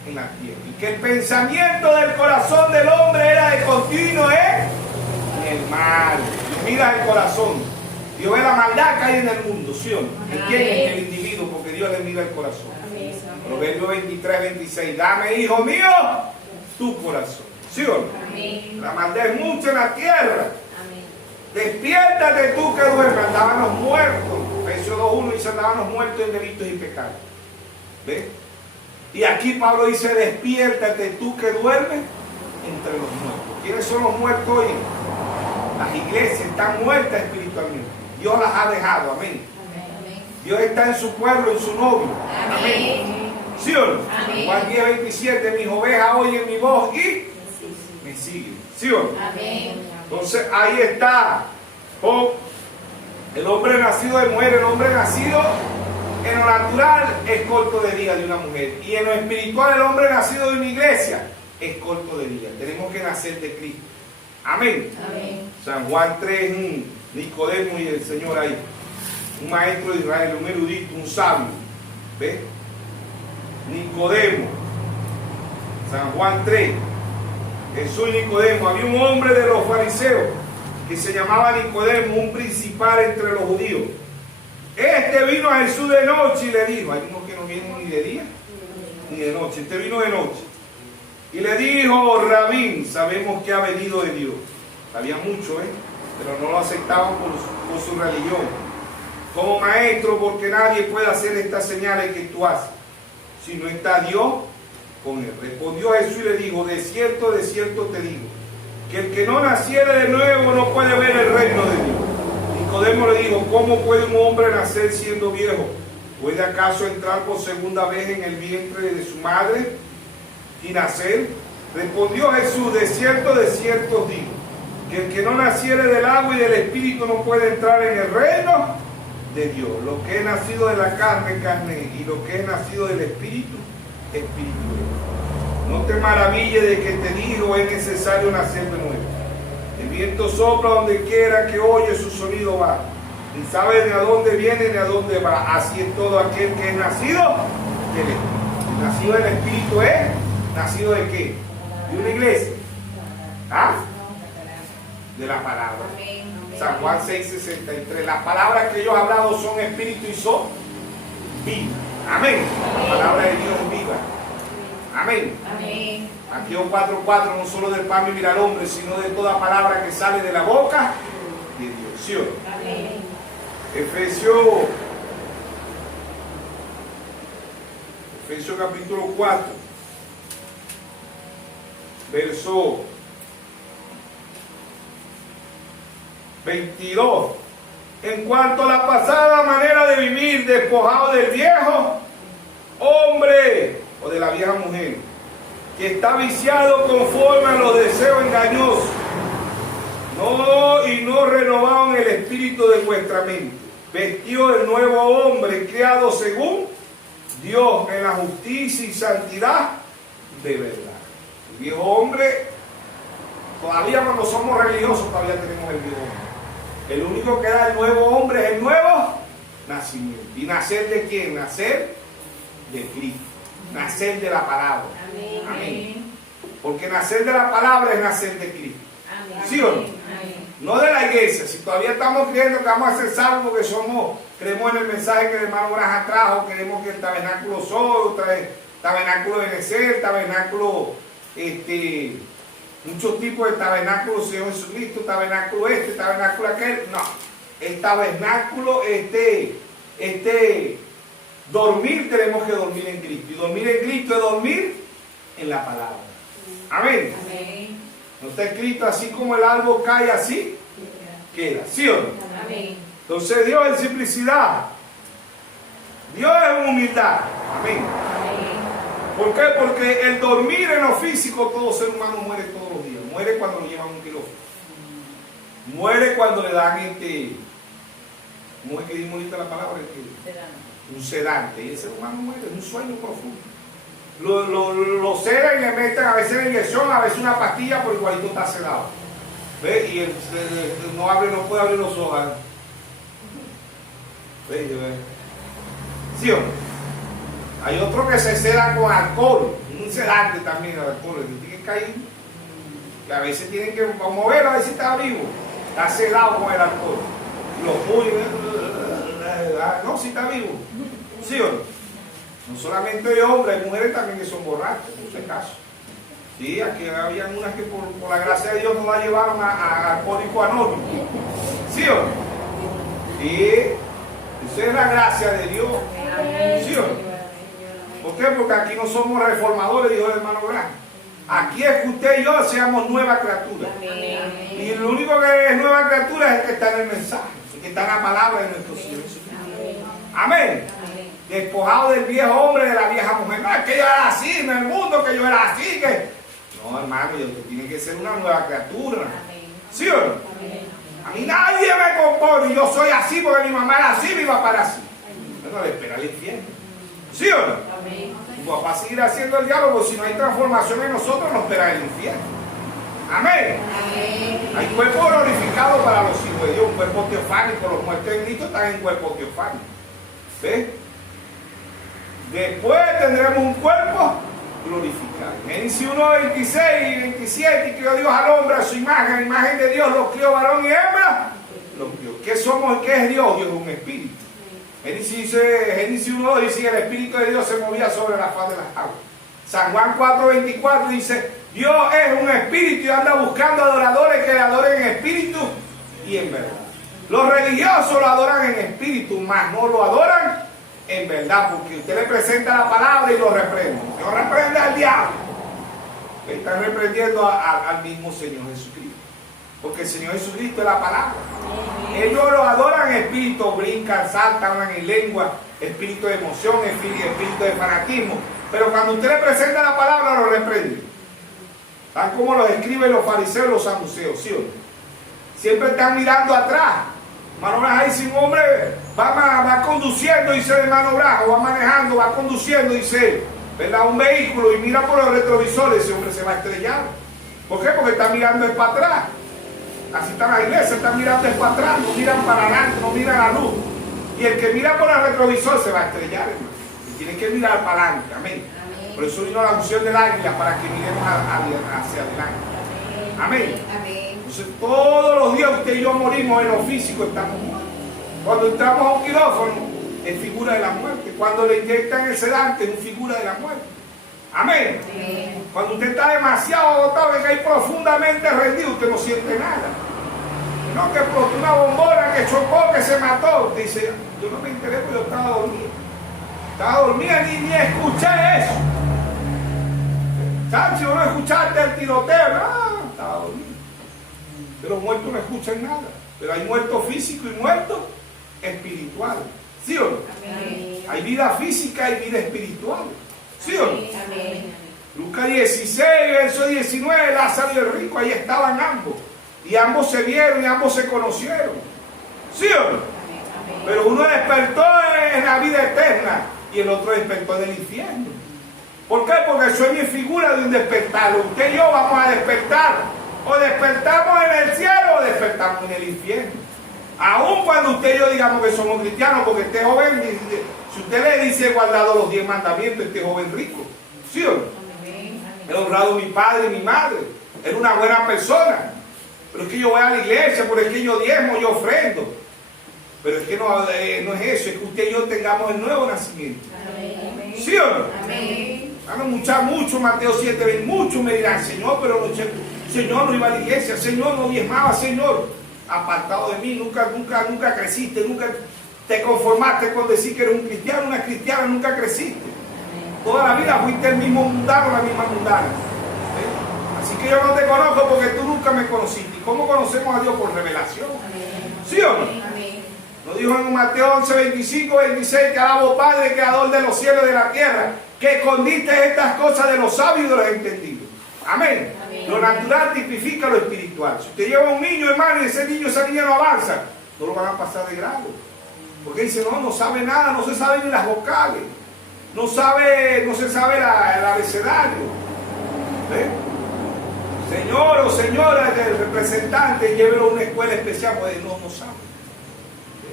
en la tierra, y que el pensamiento del corazón del hombre era de continuo en el mal. Y mira el corazón, Dios ve la maldad que hay en el mundo, ¿sí o no? ¿Y quién es el individuo? Porque Dios le mira el corazón. Proverbio 23, 26. Dame, hijo mío, tu corazón. ¿Sí o no? Amén. La maldad es mucha en la tierra. Amén. Despiértate tú que duermes. Andábamos muertos. Efesios 2:1 dice: andábamos muertos en delitos y pecados. ¿Ves? Y aquí Pablo dice: despiértate tú que duermes entre los muertos. ¿Quiénes son los muertos hoy? Las iglesias están muertas espiritualmente. Dios las ha dejado. Amén. Amén. Dios está en su pueblo, en su novio. Amén. Amén. ¿Sí o no? Amén. Juan 10, 27. Mis ovejas oyen mi voz y me siguen. ¿Sí o no? Amén. Entonces ahí está. Oh, el hombre nacido de mujer, el hombre nacido en lo natural es corto de día de una mujer. Y en lo espiritual, el hombre nacido de una iglesia es corto de día. Tenemos que nacer de Cristo. Amén. Amén. San Juan 3, Nicodemo y el Señor ahí. Un maestro de Israel, un erudito, un sabio. ¿Ves? Nicodemo. San Juan 3. Jesús y Nicodemo. Había un hombre de los fariseos que se llamaba Nicodemo, un principal entre los judíos. Este vino a Jesús de noche y le dijo: hay unos que no vienen ni de día ni de noche. Este vino de noche. Y le dijo: Rabín, sabemos que ha venido de Dios. Sabía mucho, pero no lo aceptaban por su religión. Como maestro, porque nadie puede hacer estas señales que tú haces si no está Dios con él. Respondió Jesús y le dijo: de cierto te digo, que el que no naciere de nuevo no puede ver el reino de Dios. Nicodemo le dijo: ¿cómo puede un hombre nacer siendo viejo? ¿Puede acaso entrar por segunda vez en el vientre de su madre y nacer? Respondió Jesús: de cierto os digo, que el que no naciere del agua y del espíritu no puede entrar en el reino de Dios. Lo que es nacido de la carne, carne, y lo que es nacido del espíritu, espíritu. No te maravilles de que te digo: es necesario nacer de nuevo. El viento sopla donde quiera que oye, su sonido va. Ni sabe ni a dónde viene ni a dónde va. Así es todo aquel que es nacido del espíritu. El nacido del espíritu es nacido de qué? De una iglesia. ¿Ah? De la palabra. San Juan 6:63. Las palabras que yo he hablado son espíritu y son vida. Amén. La palabra de Dios es viva. Amén. Amén. Mateo 4:4. No solo del pan vivirá el hombre, sino de toda palabra que sale de la boca de Dios. ¿Sí o no? Amén. Efesios capítulo 4, verso 22. En cuanto a la pasada manera de vivir, despojado del viejo hombre o de la vieja mujer, que está viciado conforme a los deseos engañosos, y no renovado en el espíritu de vuestra mente, vestido del nuevo hombre, creado según Dios en la justicia y santidad de verdad. El viejo hombre, todavía cuando somos religiosos, todavía tenemos el viejo hombre. El único que da el nuevo hombre es el nuevo nacimiento. ¿Y nacer de quién? Nacer de Cristo. Nacer de la palabra. Amén. Amén. Porque nacer de la palabra es nacer de Cristo. Amén. ¿Sí o no? Amén. No de la iglesia. Si todavía estamos creyendo que vamos a ser salvos, porque creemos en el mensaje que el hermano Braja trajo, creemos que el tabernáculo solo, tabernáculo de Benecer, tabernáculo, muchos tipos de tabernáculos, Señor Jesucristo, tabernáculo tabernáculo aquel. No, el tabernáculo, dormir, tenemos que dormir en Cristo. Y dormir en Cristo es dormir en la palabra. Amén. Amén. No está escrito: así como el árbol cae, así queda. ¿Sí o no? Amén. Entonces Dios es simplicidad. Dios es humildad. Amén. Amén. ¿Por qué? Porque el dormir en lo físico, todo ser humano muere todos los días. Muere cuando lo llevan a un quirófano. Muere cuando le dan ¿cómo es que dimos ahorita la palabra? Un sedante. Y el ser humano muere, es un sueño profundo. Lo sedan y le meten a veces la inyección, a veces una pastilla, pero igualito está sedado. ¿Ves? Y no puede abrir los ojos. ¿Ves? ¿Sí o no? Hay otro que se seda con alcohol, un sedante también el alcohol, que tiene que caer, que a veces tienen que moverlo a ver si está vivo, está sedado con el alcohol. Y los puyos, no, si está vivo, ¿sí o no? No solamente hay hombres, hay mujeres también que son borrachas, en ese caso. Sí, aquí había unas que por la gracia de Dios no la llevaron a Alcohólico Anónimo. ¿Sí o no? Sí, esa es la gracia de Dios. ¿Sí o no? ¿Por qué? Porque aquí no somos reformadores, dijo el hermano Branham. Aquí es que usted y yo seamos nueva criatura. Y lo único que es nueva criatura es el que está en el mensaje, el que está en la palabra de nuestro Señor Jesucristo. Amén. Despojado del viejo hombre, de la vieja mujer. No, es que yo era así en el mundo, que yo era así, que... No, hermano, usted tiene que ser una nueva criatura. ¿Sí o no? A mí nadie me compone, yo soy así porque mi mamá era así, mi papá era así. Bueno, le espera el infierno. ¿Sí o no? Tu papá seguirá haciendo el diálogo, si no hay transformación en nosotros, nos espera el infierno. Amén. Hay cuerpo glorificado para los hijos de Dios, un cuerpo teofánico, los muertos en Cristo están en cuerpo teofánico. ¿Ves? Después tendremos un cuerpo glorificado. Génesis 1, 26 y 27, y creó Dios al hombre a su imagen, imagen de Dios, los crió varón y hembra. Los crió. ¿Qué somos? ¿Qué es Dios? Dios es un espíritu. Génesis 1 dice que el Espíritu de Dios se movía sobre la faz de las aguas. San Juan 4:24 dice, Dios es un espíritu y anda buscando adoradores que le adoren en espíritu y en verdad. Los religiosos lo adoran en espíritu, mas no lo adoran en verdad, porque usted le presenta la palabra y lo reprende. No reprende al diablo. Están reprendiendo al mismo Señor Jesucristo. Porque el Señor Jesucristo es la palabra. Ellos lo adoran en espíritu, brincan, saltan, hablan en lengua, espíritu de emoción, espíritu de fanatismo. Pero cuando usted le presenta la palabra, lo reprende. Tal como los escriben los fariseos y los saduceos, ¿sí o no? Siempre están mirando atrás. Hermano Brajo, ahí si un hombre va conduciendo, dice el hermano Brajo, va manejando, va conduciendo, dice, ¿verdad? Un vehículo y mira por los retrovisores, ese hombre se va a estrellar. ¿Por qué? Porque está mirando para atrás. Así está la iglesia, están mirando para atrás, no miran para adelante, no miran a la luz. Y el que mira por el retrovisor se va a estrellar, hermano. Y tiene que mirar para adelante, amén. Por eso vino la unción del águila, para que miremos hacia adelante. Amén. Entonces todos los días usted y yo morimos en lo físico, estamos muertos. Cuando entramos a un quirófano, es figura de la muerte. Cuando le inyectan el sedante, es figura de la muerte. Amén. Cuando usted está demasiado agotado, que hay profundamente rendido, usted no siente nada. No que explotó una bombona, que chocó, que se mató. Usted dice, yo no me enteré porque yo estaba dormido. Estaba dormida ni escuché eso. ¿Sabes? Si no escuchaste el tiroteo, no, estaba dormido. Pero los muertos no escuchan nada. Pero hay muertos físicos y muertos espirituales. ¿Sí o no? Amén. Hay vida física y vida espiritual. ¿Sí o no? Amén. Lucas 16, verso 19, Lázaro y el rico, ahí estaban ambos. Y ambos se vieron y ambos se conocieron. ¿Sí o no? Amén. Pero uno despertó en la vida eterna y el otro despertó en el infierno. ¿Por qué? Porque el sueño es figura de un despertar. Usted y yo vamos a despertar. O despertamos en el cielo o despertamos en el infierno. Aun cuando usted y yo digamos que somos cristianos, porque este joven, si usted le dice he guardado los 10 mandamientos, este joven rico. ¿Sí o no? He honrado a mi padre y mi madre. Era una buena persona. Pero es que yo voy a la iglesia, pero es que yo diezmo, yo ofrendo. Pero es que no es eso, es que usted y yo tengamos el nuevo nacimiento. Amén. ¿Sí o no? Amén. Mucho, Mateo 7, muchos me dirán, Señor, pero Señor no iba a la iglesia, Señor no diezmaba, Señor, apartado de mí, nunca creciste, nunca te conformaste con decir que eres un cristiano, una cristiana, nunca creciste. Toda la vida fuiste el mismo mundano, la misma mundana. Así que yo no te conozco porque tú nunca me conociste. ¿Y cómo conocemos a Dios? Por revelación. ¿Sí o no? Nos dijo en Mateo 11, 25, 26, te alabo Padre, creador de los cielos y de la tierra, que escondiste estas cosas de los sabios y de los entendidos. Amén. Amén. Lo natural tipifica lo espiritual. Si usted lleva a un niño, hermano, y esa niña no avanza, no lo van a pasar de grado. Porque dice, no sabe nada, no se sabe ni las vocales, no se sabe el abecedario. Señor o señora del representante, llévelo a una escuela especial, porque no sabe.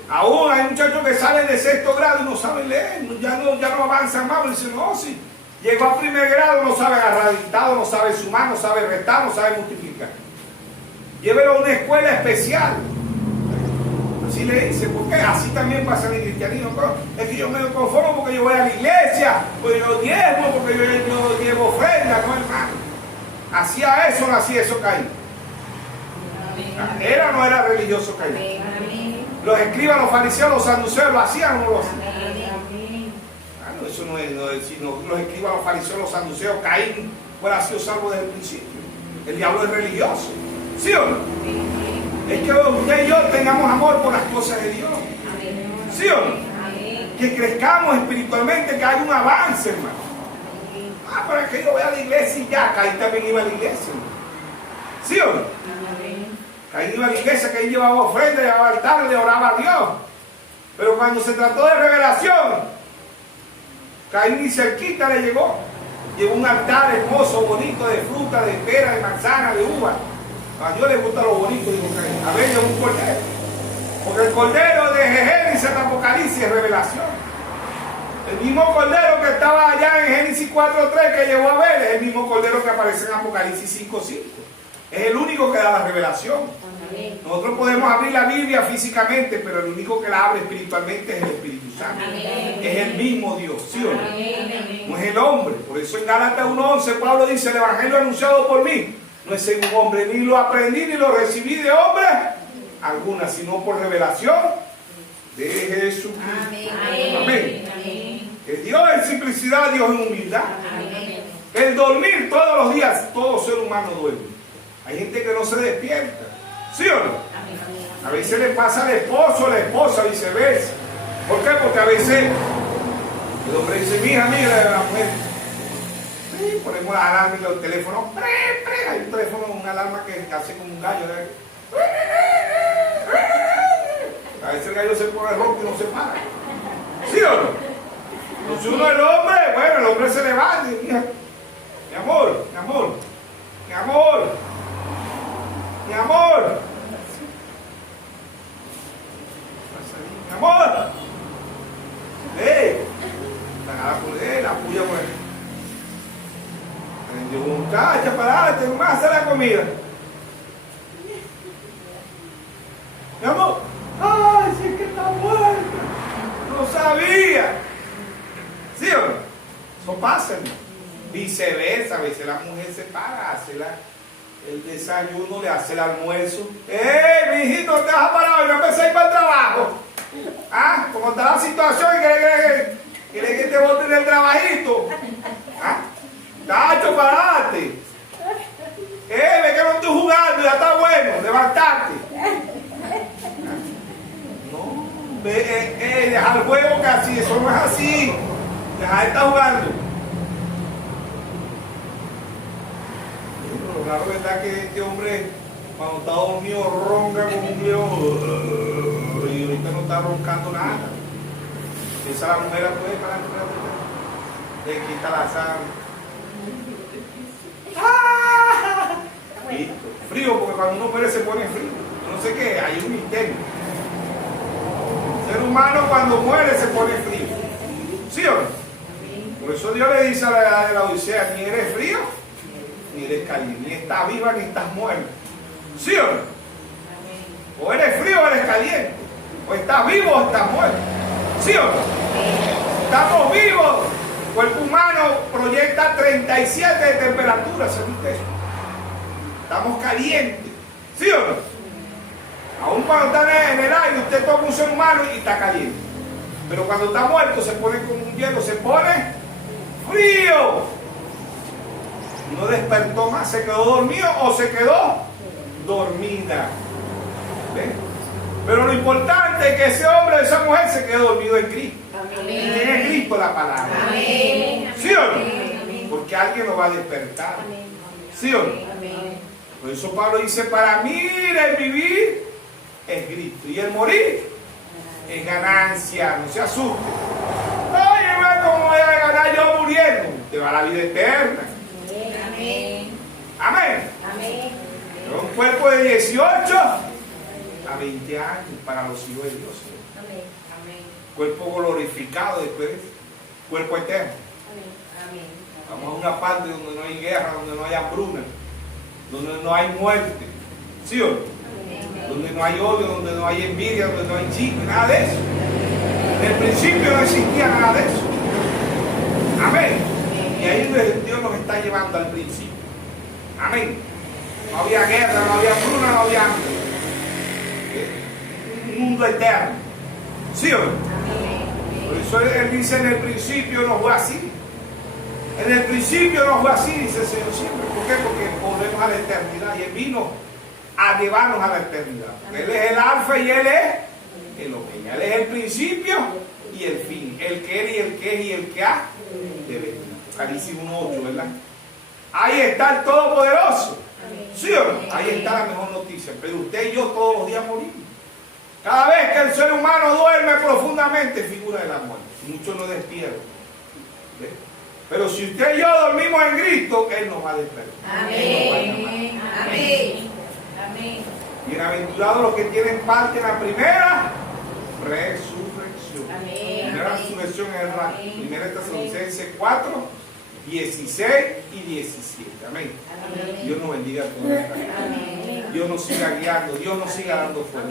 Aún hay muchachos que salen de 6º grado y no saben leer, ya no avanzan más, pero dicen, no, sí. Llegó a 1er grado, no sabe agarrar dictado, no sabe sumar, no sabe restar, no sabe multiplicar. Llévelo a una escuela especial. Así le dice, porque así también pasa en el cristianismo. Es que yo me conformo porque yo voy a la iglesia, porque yo diezmo, porque yo llevo ofrenda, no, hermano. Hacía eso, no hacía eso Caín. ¿Era o no era religioso Caín? Los escribas, los fariseos, los saduceos, ¿lo hacían o no lo hacían? No, eso no es, sino los escribas, los fariseos, los saduceos, Caín fuera sido salvo desde el principio. El diablo es religioso, ¿sí o no? Es que usted y yo tengamos amor por las cosas de Dios, ¿sí o no? Que crezcamos espiritualmente, que haya un avance, hermano. Pero es que yo voy a la iglesia y ya, Caín también iba a la iglesia, hermano. ¿Sí o no? Caín iba a la iglesia, Caín llevaba ofrenda, llevaba altar, le oraba a Dios. Pero cuando se trató de revelación, Caín ni cerquita le llegó. Llevó un altar hermoso, bonito, de fruta, de pera, de manzana, de uva. A Dios le gusta lo bonito, dijo Caín. A ver, llevó un cordero. Porque el cordero de Génesis en Apocalipsis es revelación. El mismo cordero que estaba allá en Génesis 4:3 que llevó a ver es el mismo cordero que aparece en Apocalipsis 5:5. Es el único que da la revelación. Nosotros podemos abrir la Biblia físicamente, pero el único que la abre espiritualmente es el Espíritu Santo. Es el mismo Dios, ¿sí o no? No es el hombre. Por eso en Gálatas 1:11 Pablo dice: el evangelio anunciado por mí no es según hombre, ni lo aprendí ni lo recibí de hombre alguna, sino por revelación de Jesucristo. Amén. Que Dios en simplicidad, Dios en humildad. El dormir todos los días, todo ser humano duerme. Hay gente que no se despierta, ¿sí o no? A veces le pasa al esposo o a la esposa, viceversa. ¿Por qué? Porque a veces el hombre dice: mira, la mujer, ponemos la alarma en el teléfono, hay un teléfono, una alarma que hace como un gallo, a veces el gallo se pone rojo y no se para, ¿sí o no? Entonces uno, el hombre, bueno, el hombre se levanta y dice: mi amor, mi amor, mi amor, mi amor, mi amor, la puya, pues, prendió un cacha para darte, nomás hacer la comida. Mi amor, ay, si es que está muerta, no sabía. ¿Sí o no? Eso pasa, ¿no? Viceversa, a veces la mujer se para, hace el desayuno, le hace el almuerzo. Mi hijito, te vas a parar hoy, no empecé a ir para el trabajo. ¿Ah? ¿Cómo está la situación? ¿Quieres que te boten el trabajito? ¿Ah? Tacho, parate. Ve que no estoy jugando, ya está bueno, levantarte. No, dejar el juego que así, eso no es así. Dejar de estar jugando. Pero claro, verdad que este hombre, cuando está dormido, ronca como un león. Y ahorita no está roncando nada. Esa la mujer la puede parar, le quita la sangre. Listo. Frío, porque cuando uno muere se pone frío. No sé qué, hay un misterio. El ser humano cuando muere se pone frío. ¿Sí o no? Por eso Dios le dice a la Odisea: ni eres frío, ni eres caliente, ni estás viva, ni estás muerta. ¿Sí o no? O eres frío o eres caliente. O estás vivo o estás muerto. ¿Sí o no? Estamos vivos. El cuerpo humano proyecta 37 de temperatura, según usted. Estamos calientes. ¿Sí o no? Aún cuando está en el aire, usted toca un ser humano y está caliente. Pero cuando está muerto se pone como un hielo, se pone frío. No despertó más, se quedó dormido o se quedó dormida. ¿Ven? Pero lo importante es que ese hombre o esa mujer se quede dormido en Cristo. Amén. En Cristo la palabra. Amén. ¿Sí o no? Amén. Porque alguien lo va a despertar. Amén. ¿Sí o no? Amén. Por eso Pablo dice: para mí el vivir es Cristo y el morir es ganancia. No se asuste. Oye, ¿cómo voy a ganar yo muriendo? Te va a la vida eterna. Amén. Amén. Amén. Un cuerpo de 18 a 20 años para los hijos de Dios. Amén. Amén. Cuerpo glorificado después, cuerpo eterno. Amén. Vamos a una parte donde no hay guerra, donde no hay hambruna, donde no hay muerte. ¿Sí o no? Amén. Donde no hay odio, donde no hay envidia, donde no hay chisme, nada de eso. En el principio no existía nada de eso. Amén. Y ahí es donde Dios nos está llevando al principio. Amén. No había guerra, no había hambruna, no había hambre. Un mundo eterno. ¿Sí o no? Por eso Él dice, en el principio no fue así. En el principio no fue así, dice el Señor siempre. ¿Por qué? Porque volvemos a la eternidad. Y Él vino a llevarnos a la eternidad. Él es el alfa y Él es el omega. Él es el principio y el fin. El que era y el que es y el que ha de venir. Apocalipsis 1:8, ¿verdad? Ahí está el Todopoderoso. ¿Sí o no? Ahí está la mejor noticia. Pero usted y yo todos los días morimos. Cada vez que el ser humano duerme profundamente, figura de la muerte. Muchos no despiertan. ¿Ves? Pero si usted y yo dormimos en Cristo, Él nos va a despertar. Amén. Amén. Amén. Bienaventurados los que tienen parte en la primera resurrección. Amén. La primera resurrección es el rapto. Primera Tesalonicenses 4, 16 y 17. Amén. Amén. Dios nos bendiga a todos. Amén. Dios nos siga guiando. Dios nos siga dando fuerza.